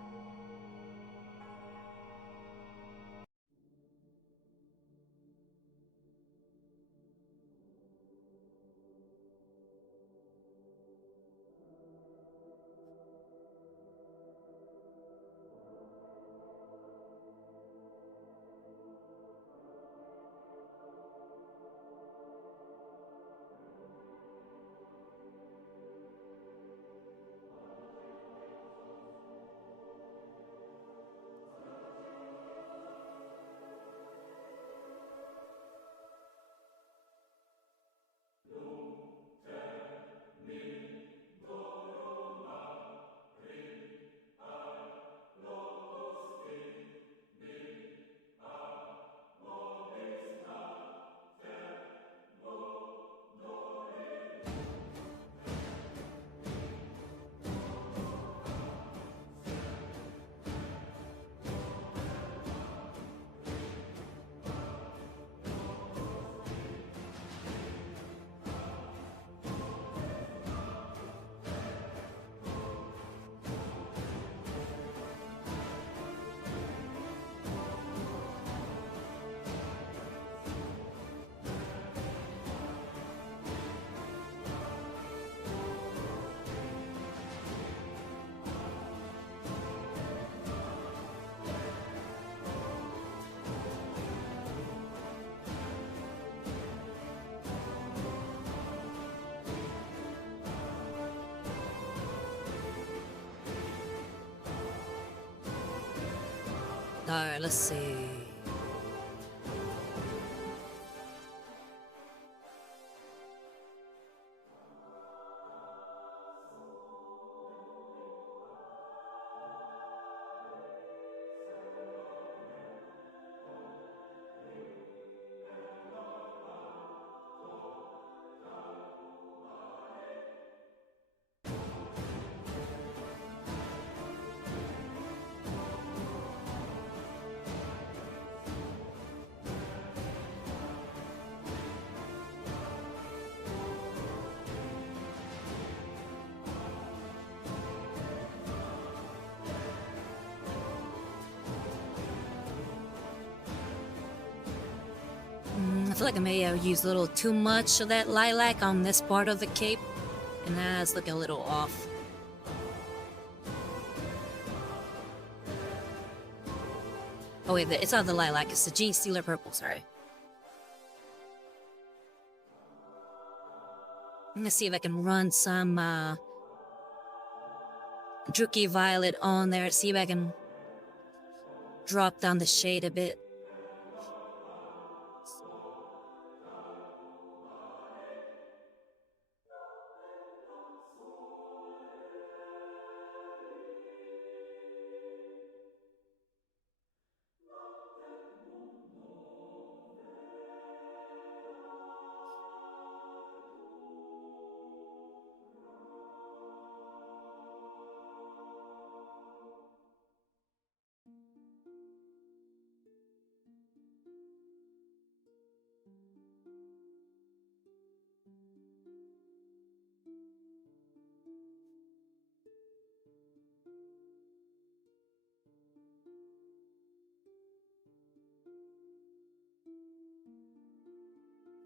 Alright, let's see. I feel like I may have used a little too much of that lilac on this part of the cape, and that's looking a little off. Oh wait, it's not the lilac, it's the Gene Stealer purple, sorry. I'm gonna see if I can run some Druky Violet on there, see if I can drop down the shade a bit.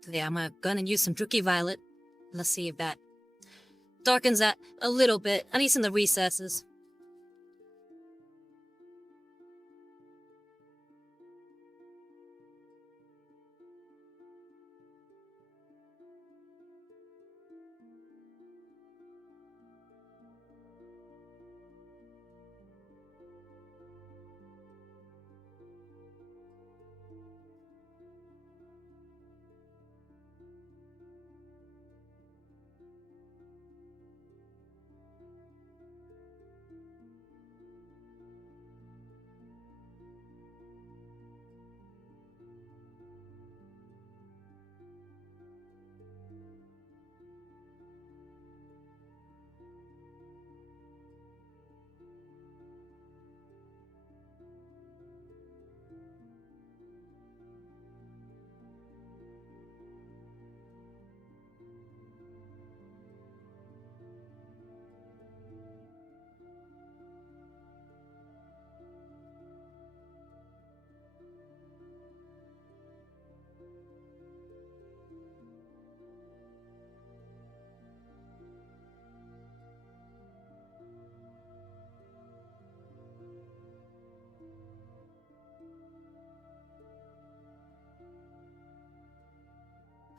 So yeah, I'm gonna use some Druky Violet. Let's see if that darkens that a little bit, at least in the recesses.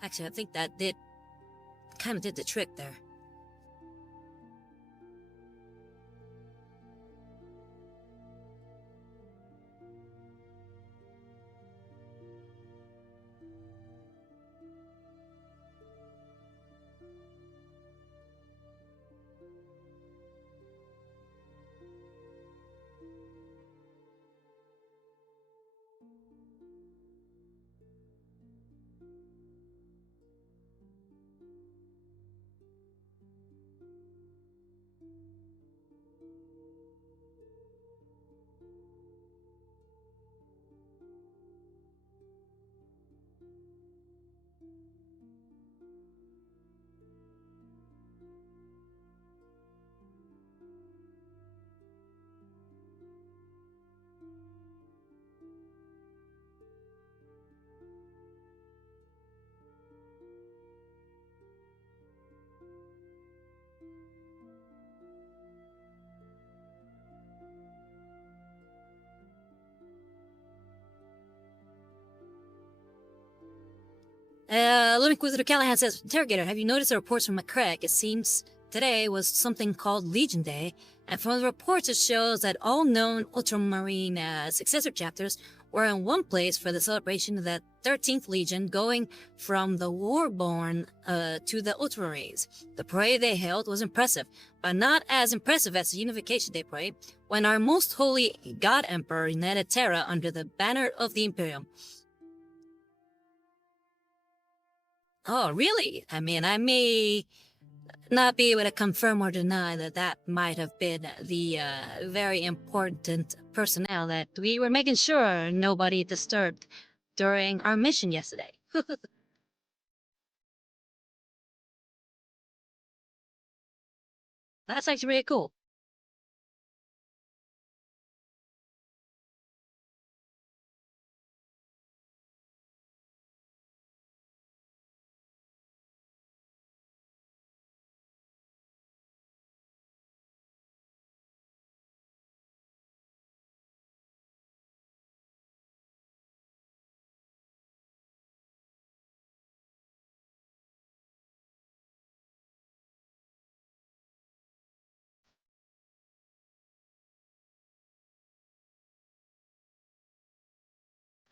Actually, I think that kind of did the trick there. Living Inquisitor Callahan says, Interrogator, have you noticed the reports from McCrack? It seems today was something called Legion Day, And from the reports, it shows that all known Ultramarine successor chapters were in one place for the celebration of the 13th Legion, going from the Warborn to the Ultramarines. The parade they held was impressive, but not as impressive as the Unification Day parade, when our most holy God Emperor united Terra under the banner of the Imperium. Oh, really? I mean, I may not be able to confirm or deny that that might have been the very important personnel that we were making sure nobody disturbed during our mission yesterday. That's actually really cool.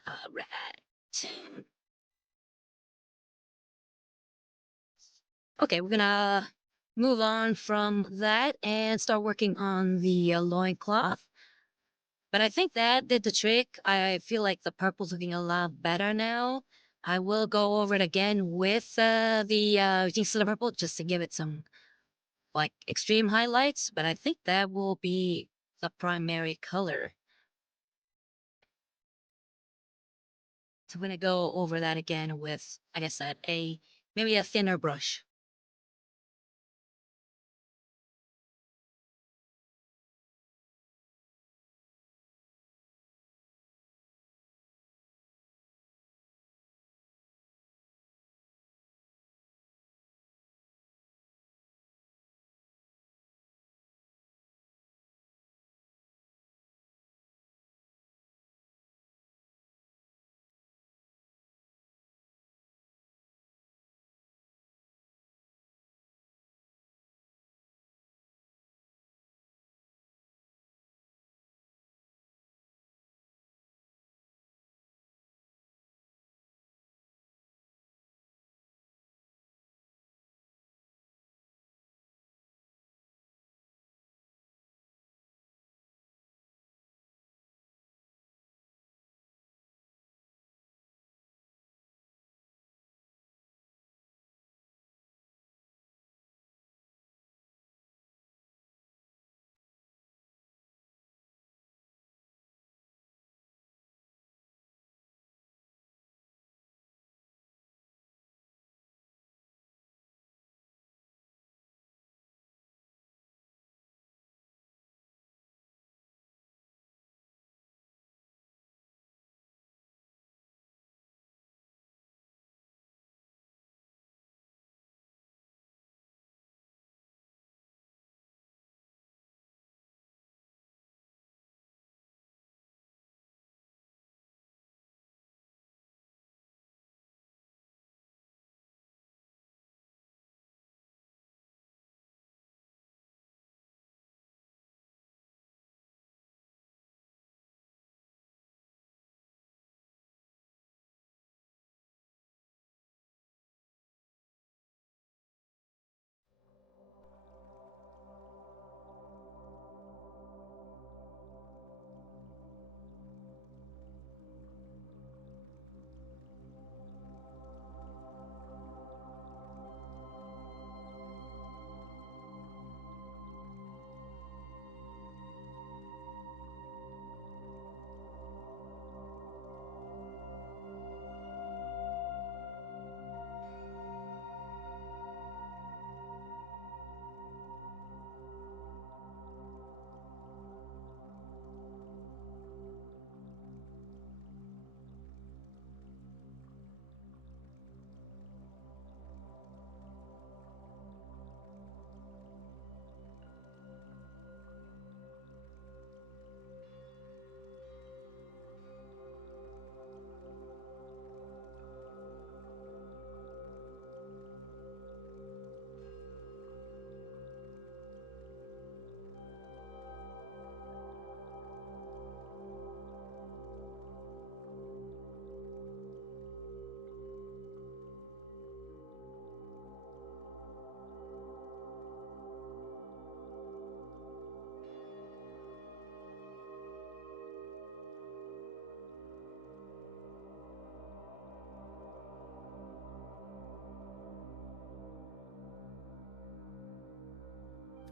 All right. Okay, we're gonna move on from that and start working on the loincloth. But I think that did the trick. I feel like the purple's looking a lot better now. I will go over it again with the Rings of the Purple just to give it some like extreme highlights, but I think that will be the primary color. So I'm gonna go over that again with, like I said, a maybe a thinner brush.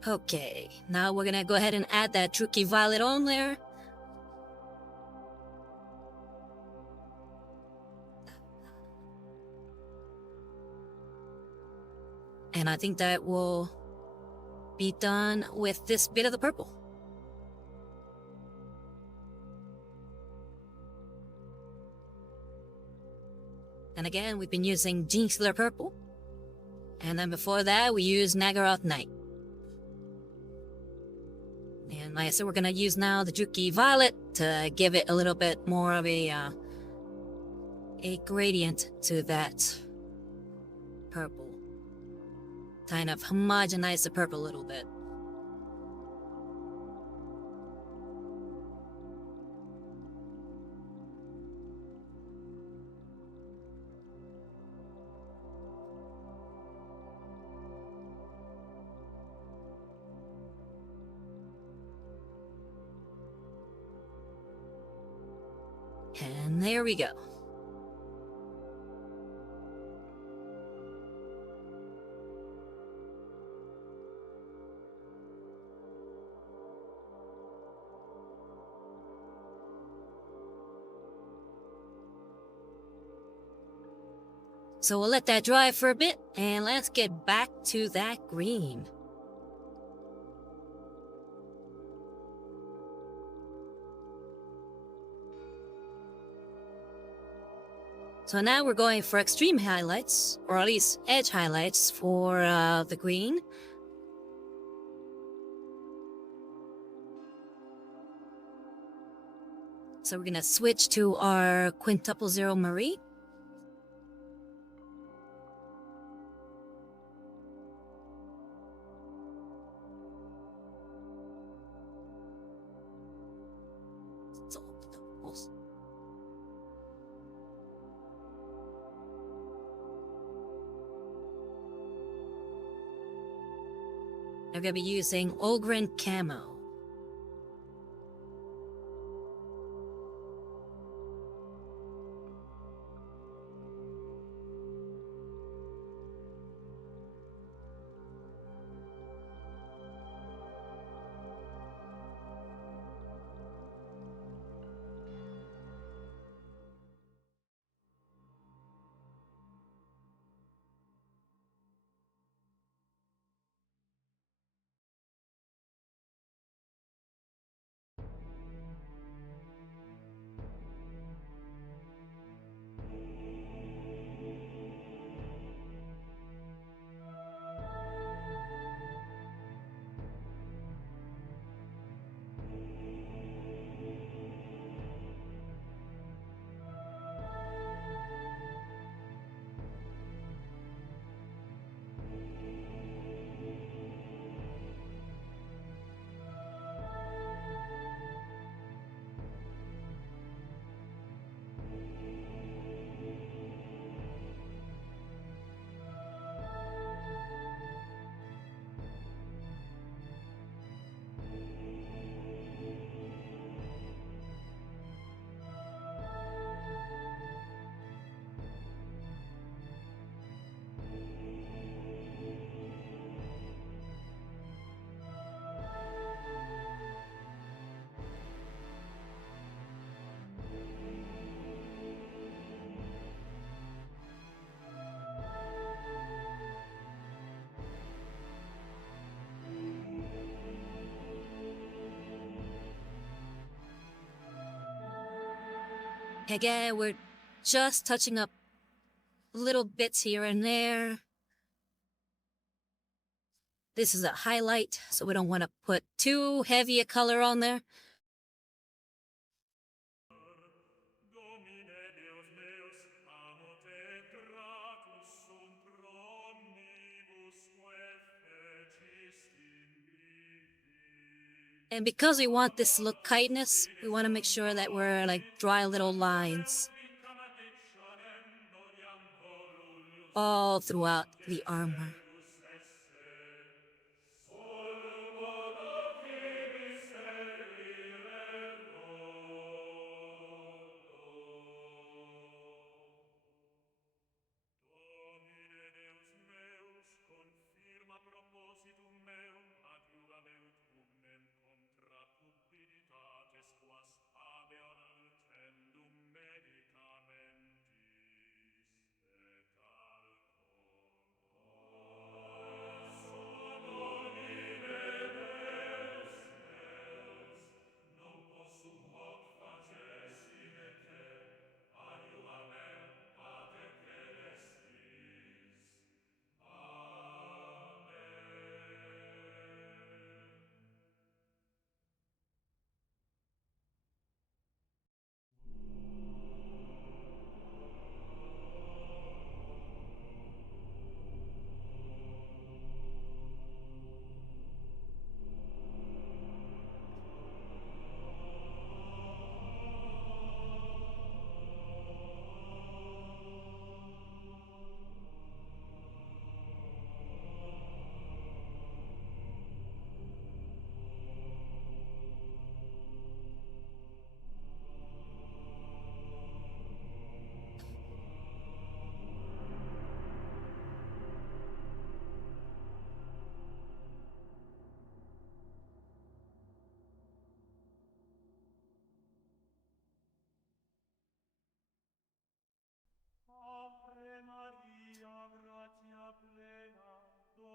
Okay, now we're gonna go ahead and add that Druchii Violet on there. And I think that will be done with this bit of the purple. And again, we've been using Jinxler Purple. And then before that, we used Nagaroth Knight. And like I said, we're gonna use now the Druchii Violet to give it a little bit more of a gradient to that purple. Kind of homogenize the purple a little bit. And there we go. So we'll let that dry for a bit, and let's get back to that green. So now we're going for extreme highlights, or at least edge highlights for the green. So we're gonna switch to our quintuple zero Marie. We're gonna be using Olgrin Camo. Again, we're just touching up little bits here and there. This is a highlight, so we don't want to put too heavy a color on there. And because we want this look kindness, we want to make sure that we're like dry little lines all throughout the armor.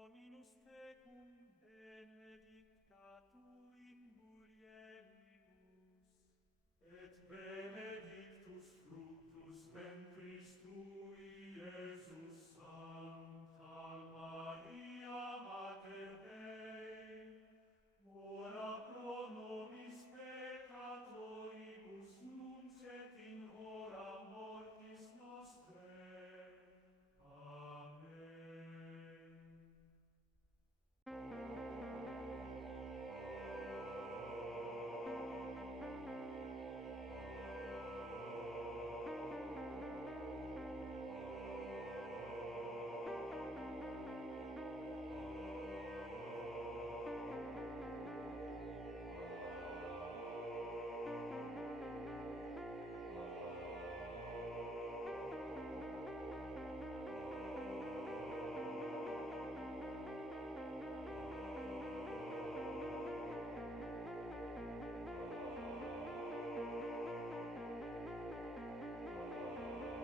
Dominus tecum benedicta tu in mulieribus, et benedictus fructus ventris tui, Iesus, Sancta Maria, Mater Dei, ora pro nobis peccatoribus, nunc et in hora mortis nostrae. Amen.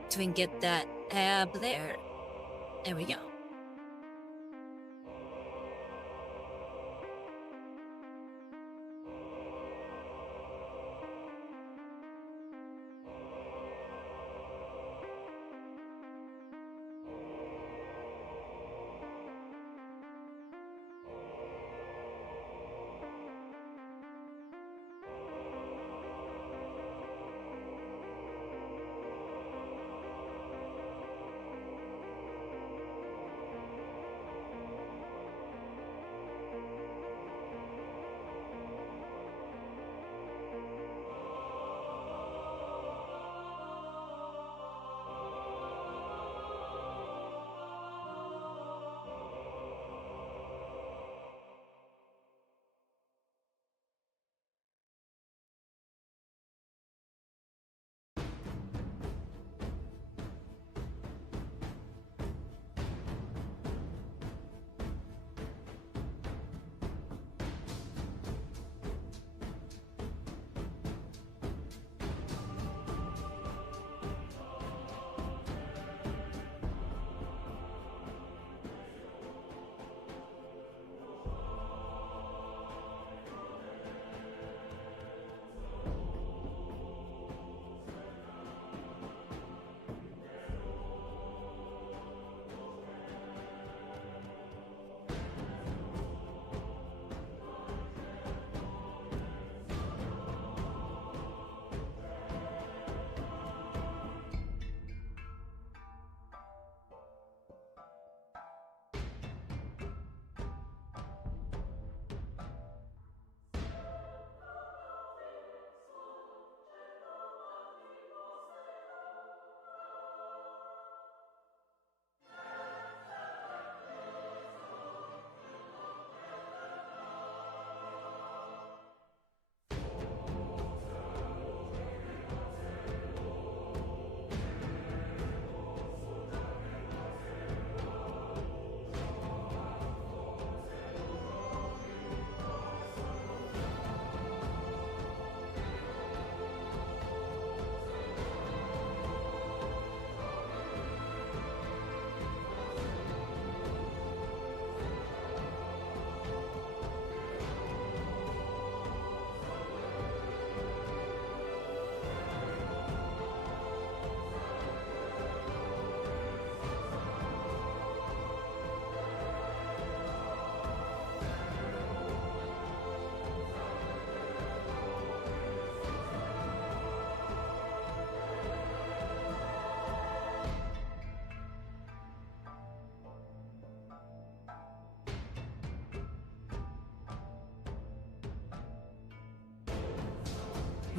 So we can get that tab there. There we go.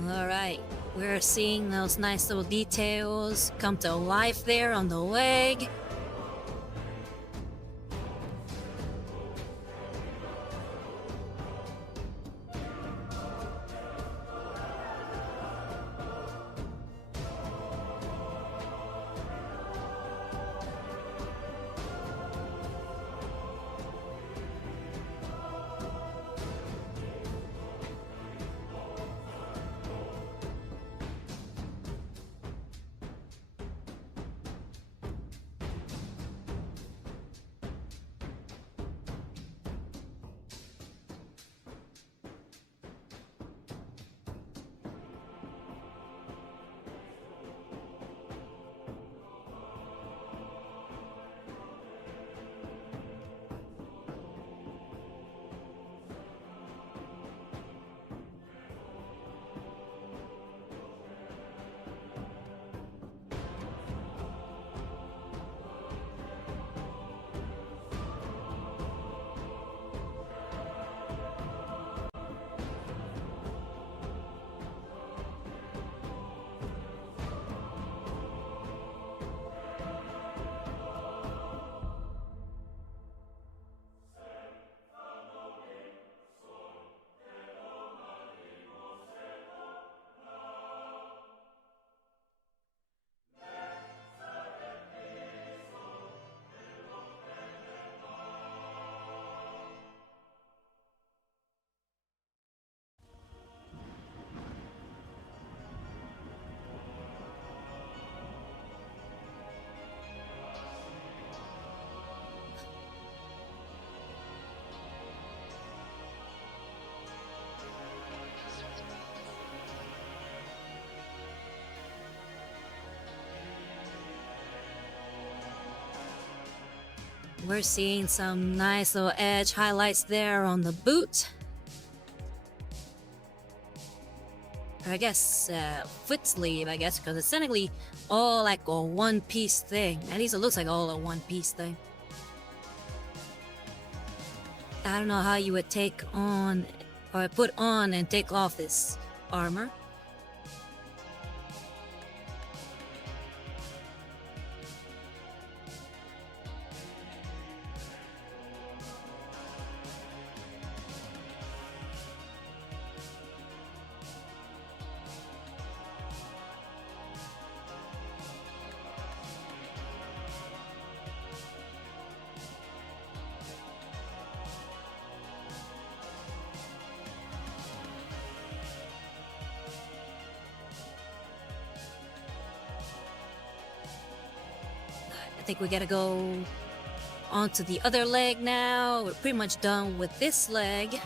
Alright, we're seeing those nice little details come to life there on the leg. We're seeing some nice little edge highlights there on the boot. Or I guess foot sleeve, I guess, because it's technically all like a one-piece thing. At least it looks like all a one-piece thing. I don't know how you would take on or put on and take off this armor. I think we gotta go onto the other leg now. We're pretty much done with this leg.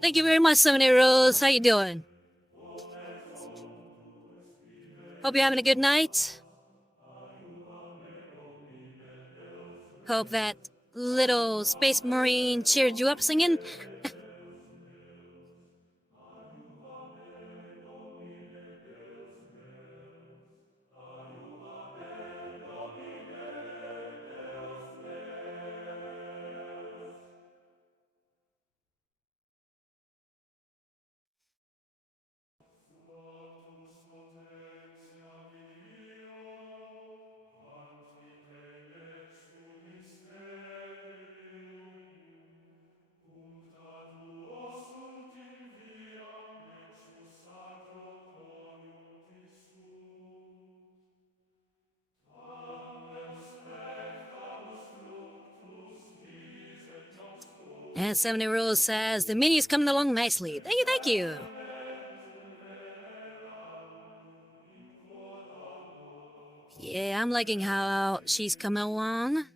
Thank you very much, Summoner Rose. How you doing? Hope you're having a good night. Hope that little space marine cheered you up singing. And 70 Rose says, the mini's coming along nicely. Thank you, thank you. Yeah, I'm liking how she's coming along.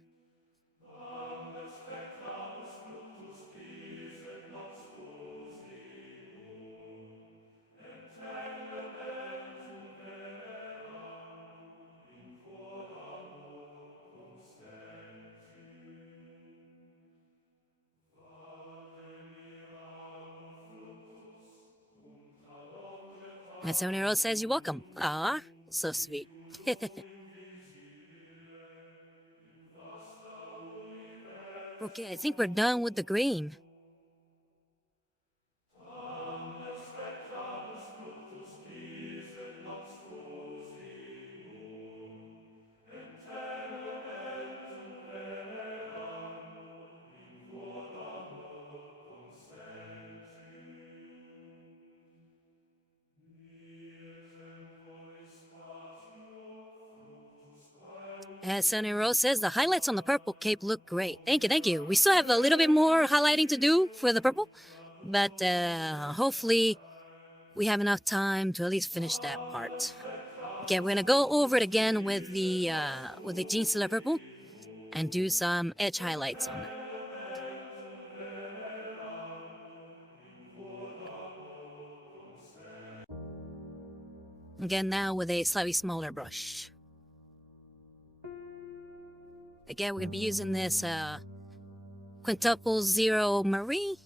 And 7-year-old says you're welcome. Ah, so sweet. Okay, I think we're done with the green. As Sunny Rose says, the highlights on the purple cape look great. Thank you, thank you. We still have a little bit more highlighting to do for the purple, but hopefully we have enough time to at least finish that part. Okay, we're gonna go over it again with the Gene Stealer purple and do some edge highlights on it. Again, now with a slightly smaller brush. Again, we're gonna be using this quintuple zero Marie.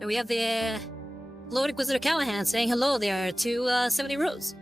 And we have the Lord Inquisitor Callahan saying hello there to 70 Rose.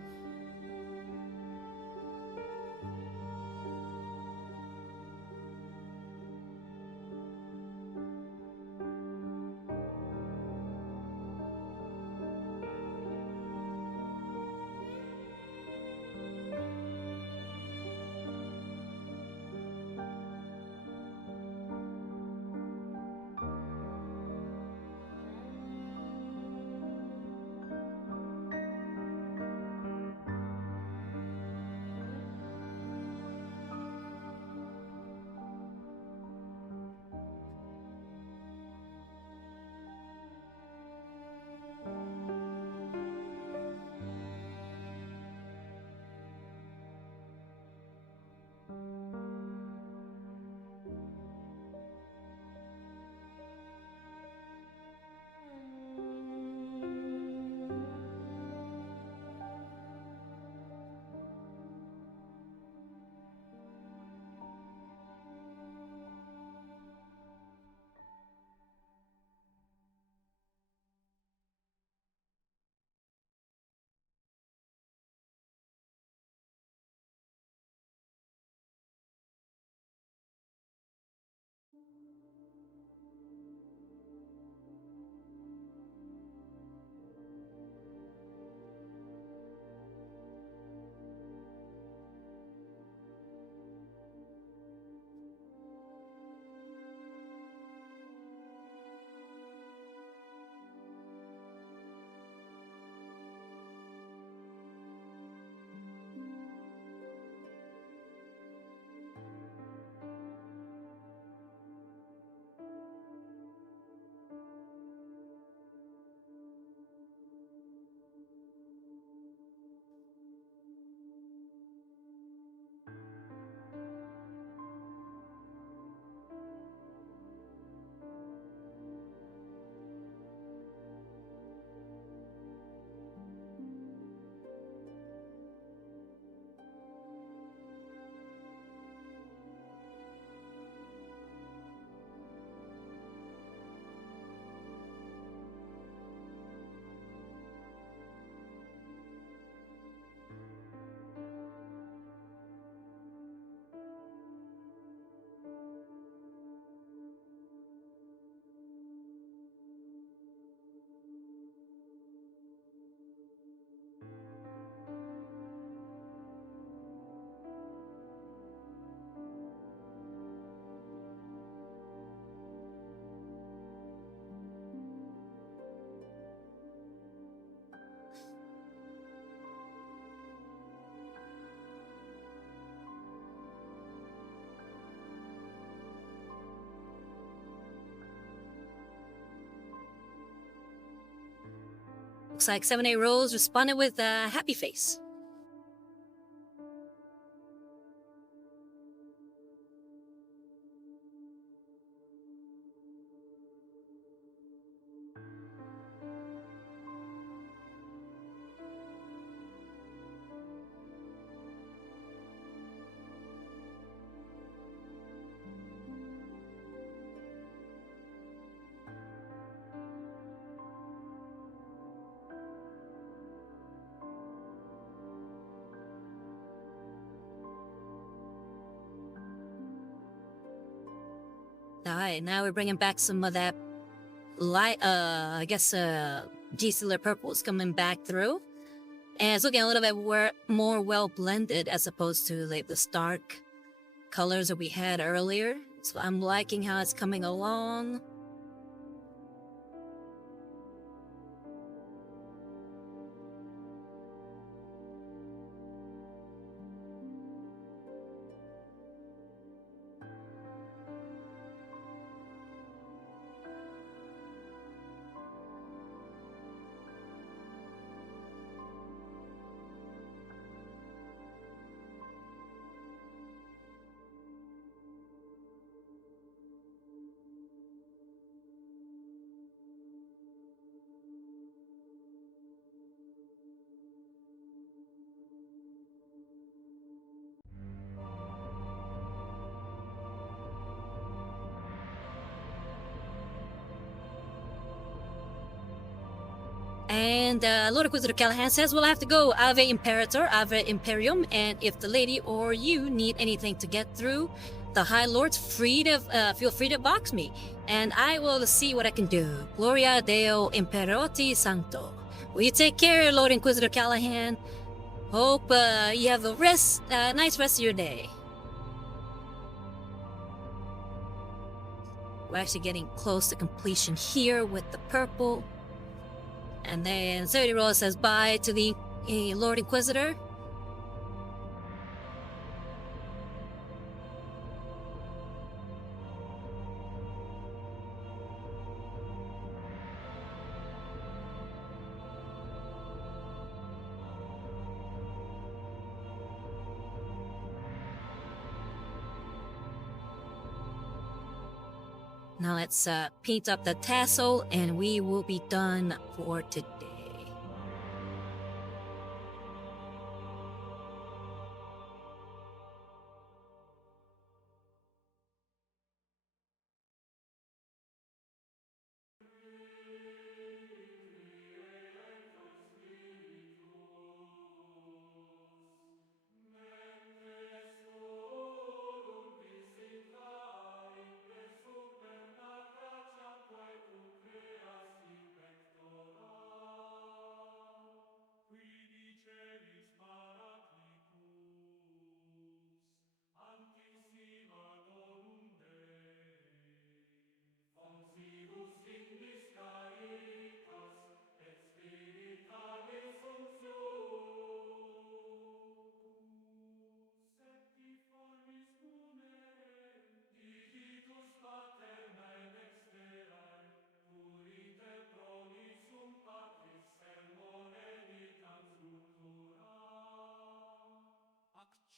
looks like 7A Rose responded with a happy face. Alright, now we're bringing back some of that light, I guess, G-Sealer purples coming back through. And it's looking a little bit more well blended as opposed to like the stark colors that we had earlier. So I'm liking how it's coming along. And Lord Inquisitor Callahan says, we'll have to go Ave Imperator, Ave Imperium, and if the lady or you need anything to get through, the High Lords feel free to box me, and I will see what I can do. Gloria Deo Imperoti Sancto. Will you take care, Lord Inquisitor Callahan? Hope you have a nice rest of your day. We're actually getting close to completion here with the purple. And then 30 Rose says bye to the Lord Inquisitor. Now let's paint up the tassel and we will be done for today.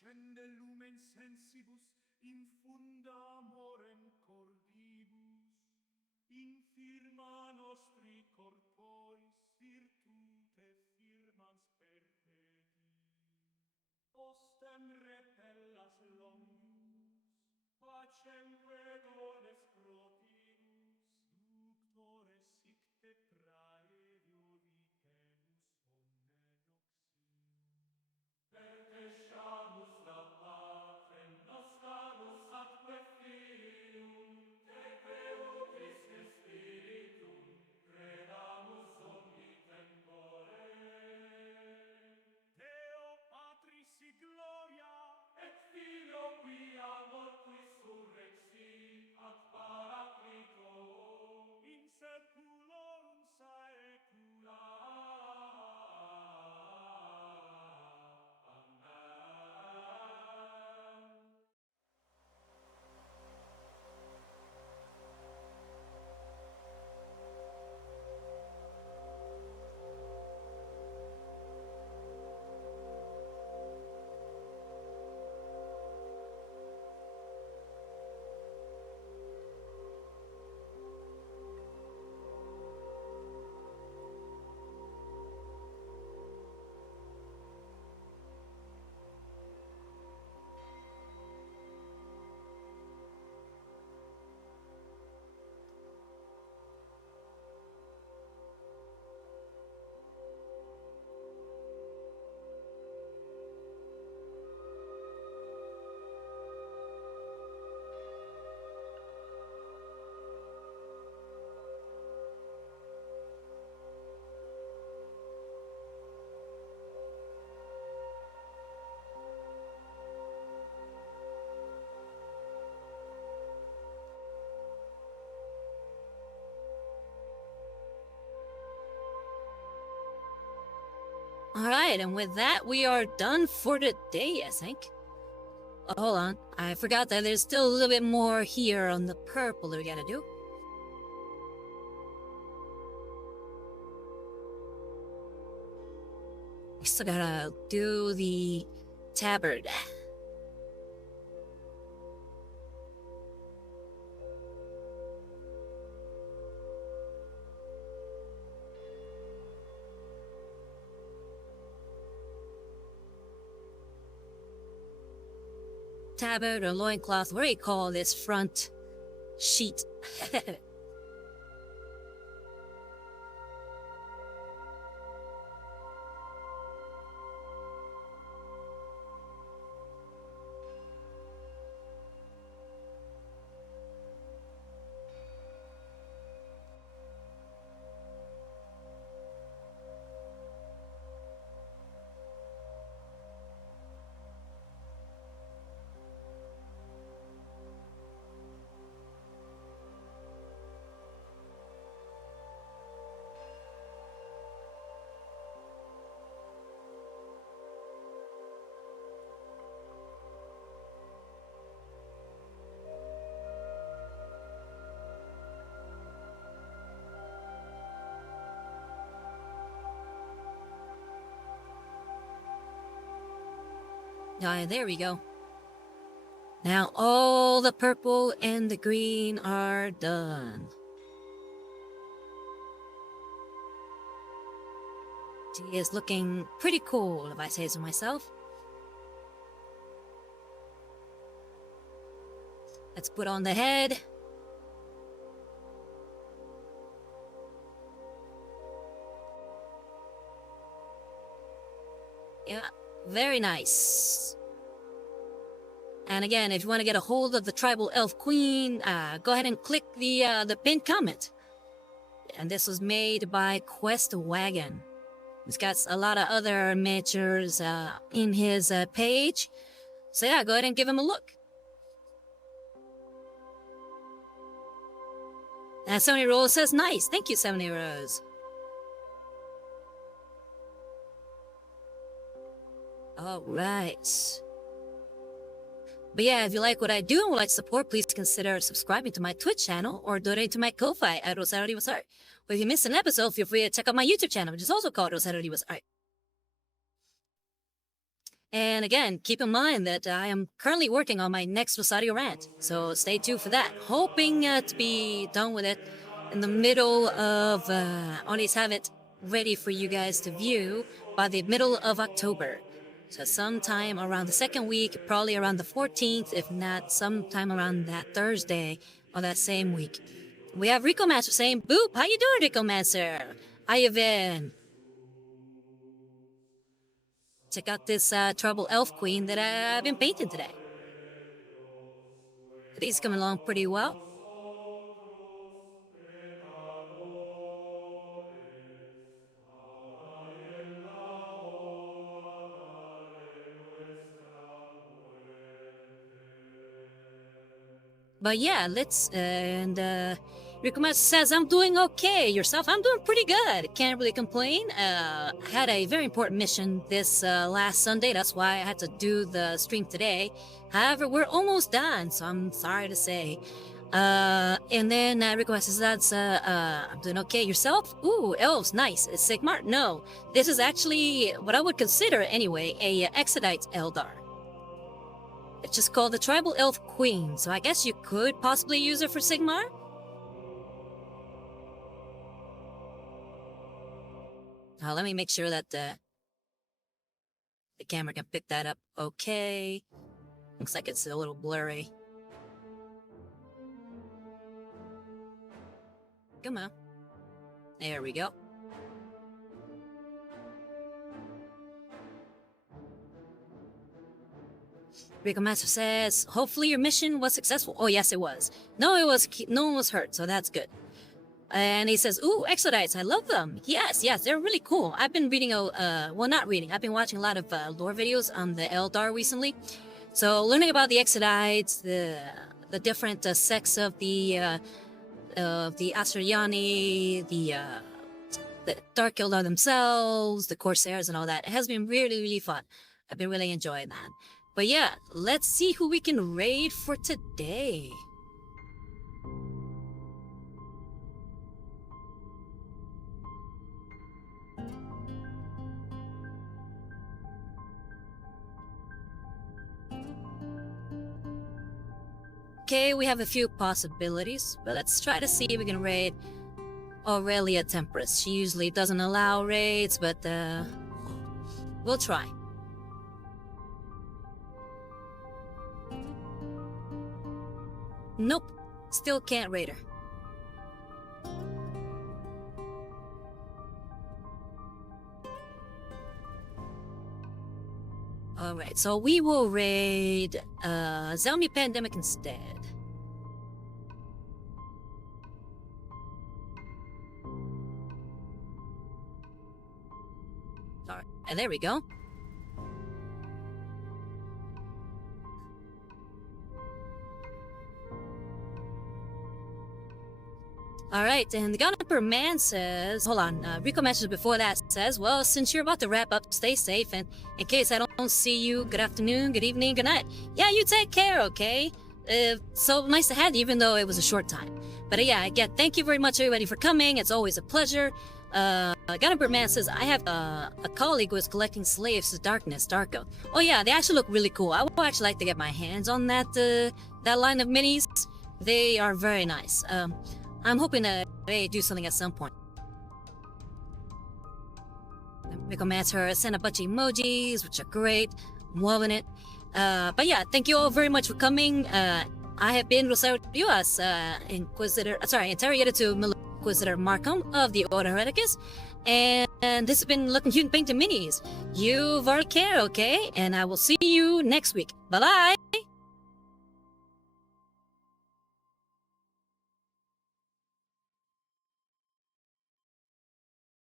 Accende lumen sensibus in funda morem cordibus, in firma nostri corporis virtute firmans perpeti. Postem repellas longus, pacemque dones propibus, ductores icte praedio licenus omne noxium. Pertesciamus la patrem nostarus atque filium, te creutris in spiritum, credamus omni tempore. Deo Patris gloria, et Filio qui amor qui surrexit, Alright, and with that, we are done for the day, I think. Oh, hold on. I forgot that there's still a little bit more here on the purple that we gotta do. We still gotta do the tabard. Tabard or loincloth, what do you call this front sheet? Ah, there we go. Now all the purple and the green are done. She is looking pretty cool, if I say so myself. Let's put on the head. Yeah, very nice. And again, if you want to get a hold of the Tribal Elf Queen, go ahead and click the pinned comment. And this was made by Quest Wagon. He's got a lot of other miniatures in his page. So yeah, go ahead and give him a look. And 70 Rose says, nice. Thank you, 70 Rose. Alright. But yeah, if you like what I do and would like support, please consider subscribing to my Twitch channel or donating to my Ko-Fi at Rosario Was Art. Or if you missed an episode, feel free to check out my YouTube channel, which is also called Rosario Was Art. And again, keep in mind that I am currently working on my next Rosario rant, so stay tuned for that. Hoping to be done with it in the middle of, always have it ready for you guys to view by the middle of October. So sometime around the second week, probably around the 14th, if not sometime around that Thursday or that same week. We have Rico Master saying, Boop, how you doing, Rico Master? How you been? Check out this Trouble Elf Queen that I've been painting today. He's coming along pretty well. But yeah, let's, Rico Master says, I'm doing okay. Yourself? I'm doing pretty good. Can't really complain. I had a very important mission this last Sunday. That's why I had to do the stream today. However, we're almost done, so I'm sorry to say. And then Rico Master says, I'm doing okay. Yourself? Ooh, elves, nice. Is Sigmar? No. This is actually what I would consider, anyway, a Exodite Eldar. It's just called the Tribal Elf Queen, so I guess you could possibly use it for Sigmar? Let me make sure that the camera can pick that up okay. Looks like it's a little blurry. Come on. There we go. Rico Master says, hopefully your mission was successful. Oh, yes, it was. No, it was. No one was hurt, so that's good. And he says, ooh, Exodites, I love them. Yes, they're really cool. I've been reading, well, not reading. I've been watching a lot of lore videos on the Eldar recently. So learning about the Exodites, the different sects of the Asuryani, the Dark Eldar themselves, the Corsairs and all that. It has been really, really fun. I've been really enjoying that. But yeah, let's see who we can raid for today. Okay, we have a few possibilities, but let's try to see if we can raid Aurelia Temperance. She usually doesn't allow raids, but we'll try. Nope, still can't raid her. Alright, so we will raid Zombie Pandemic instead. Alright, and there we go. Alright, and the Gunper Man says, hold on, Rico message before that says, well, since you're about to wrap up, stay safe, and in case I don't see you, good afternoon, good evening, good night. Yeah, you take care, okay? So nice to have you, even though it was a short time. But yeah, again, thank you very much, everybody, for coming. It's always a pleasure. Gunper Man says, I have a colleague who is collecting slaves to Darkness, Darko. Oh yeah, they actually look really cool. I would actually like to get my hands on that line of minis. They are very nice. I'm hoping that they do something at some point. Rico Mans her sent a bunch of emojis, which are great. I'm loving it. But yeah, thank you all very much for coming. I have been Rosario Rivas, interrogator to Inquisitor Markham of the Order Hereticus. And this has been Looking Cute and Painted Minis. You very care, okay? And I will see you next week. Bye-bye!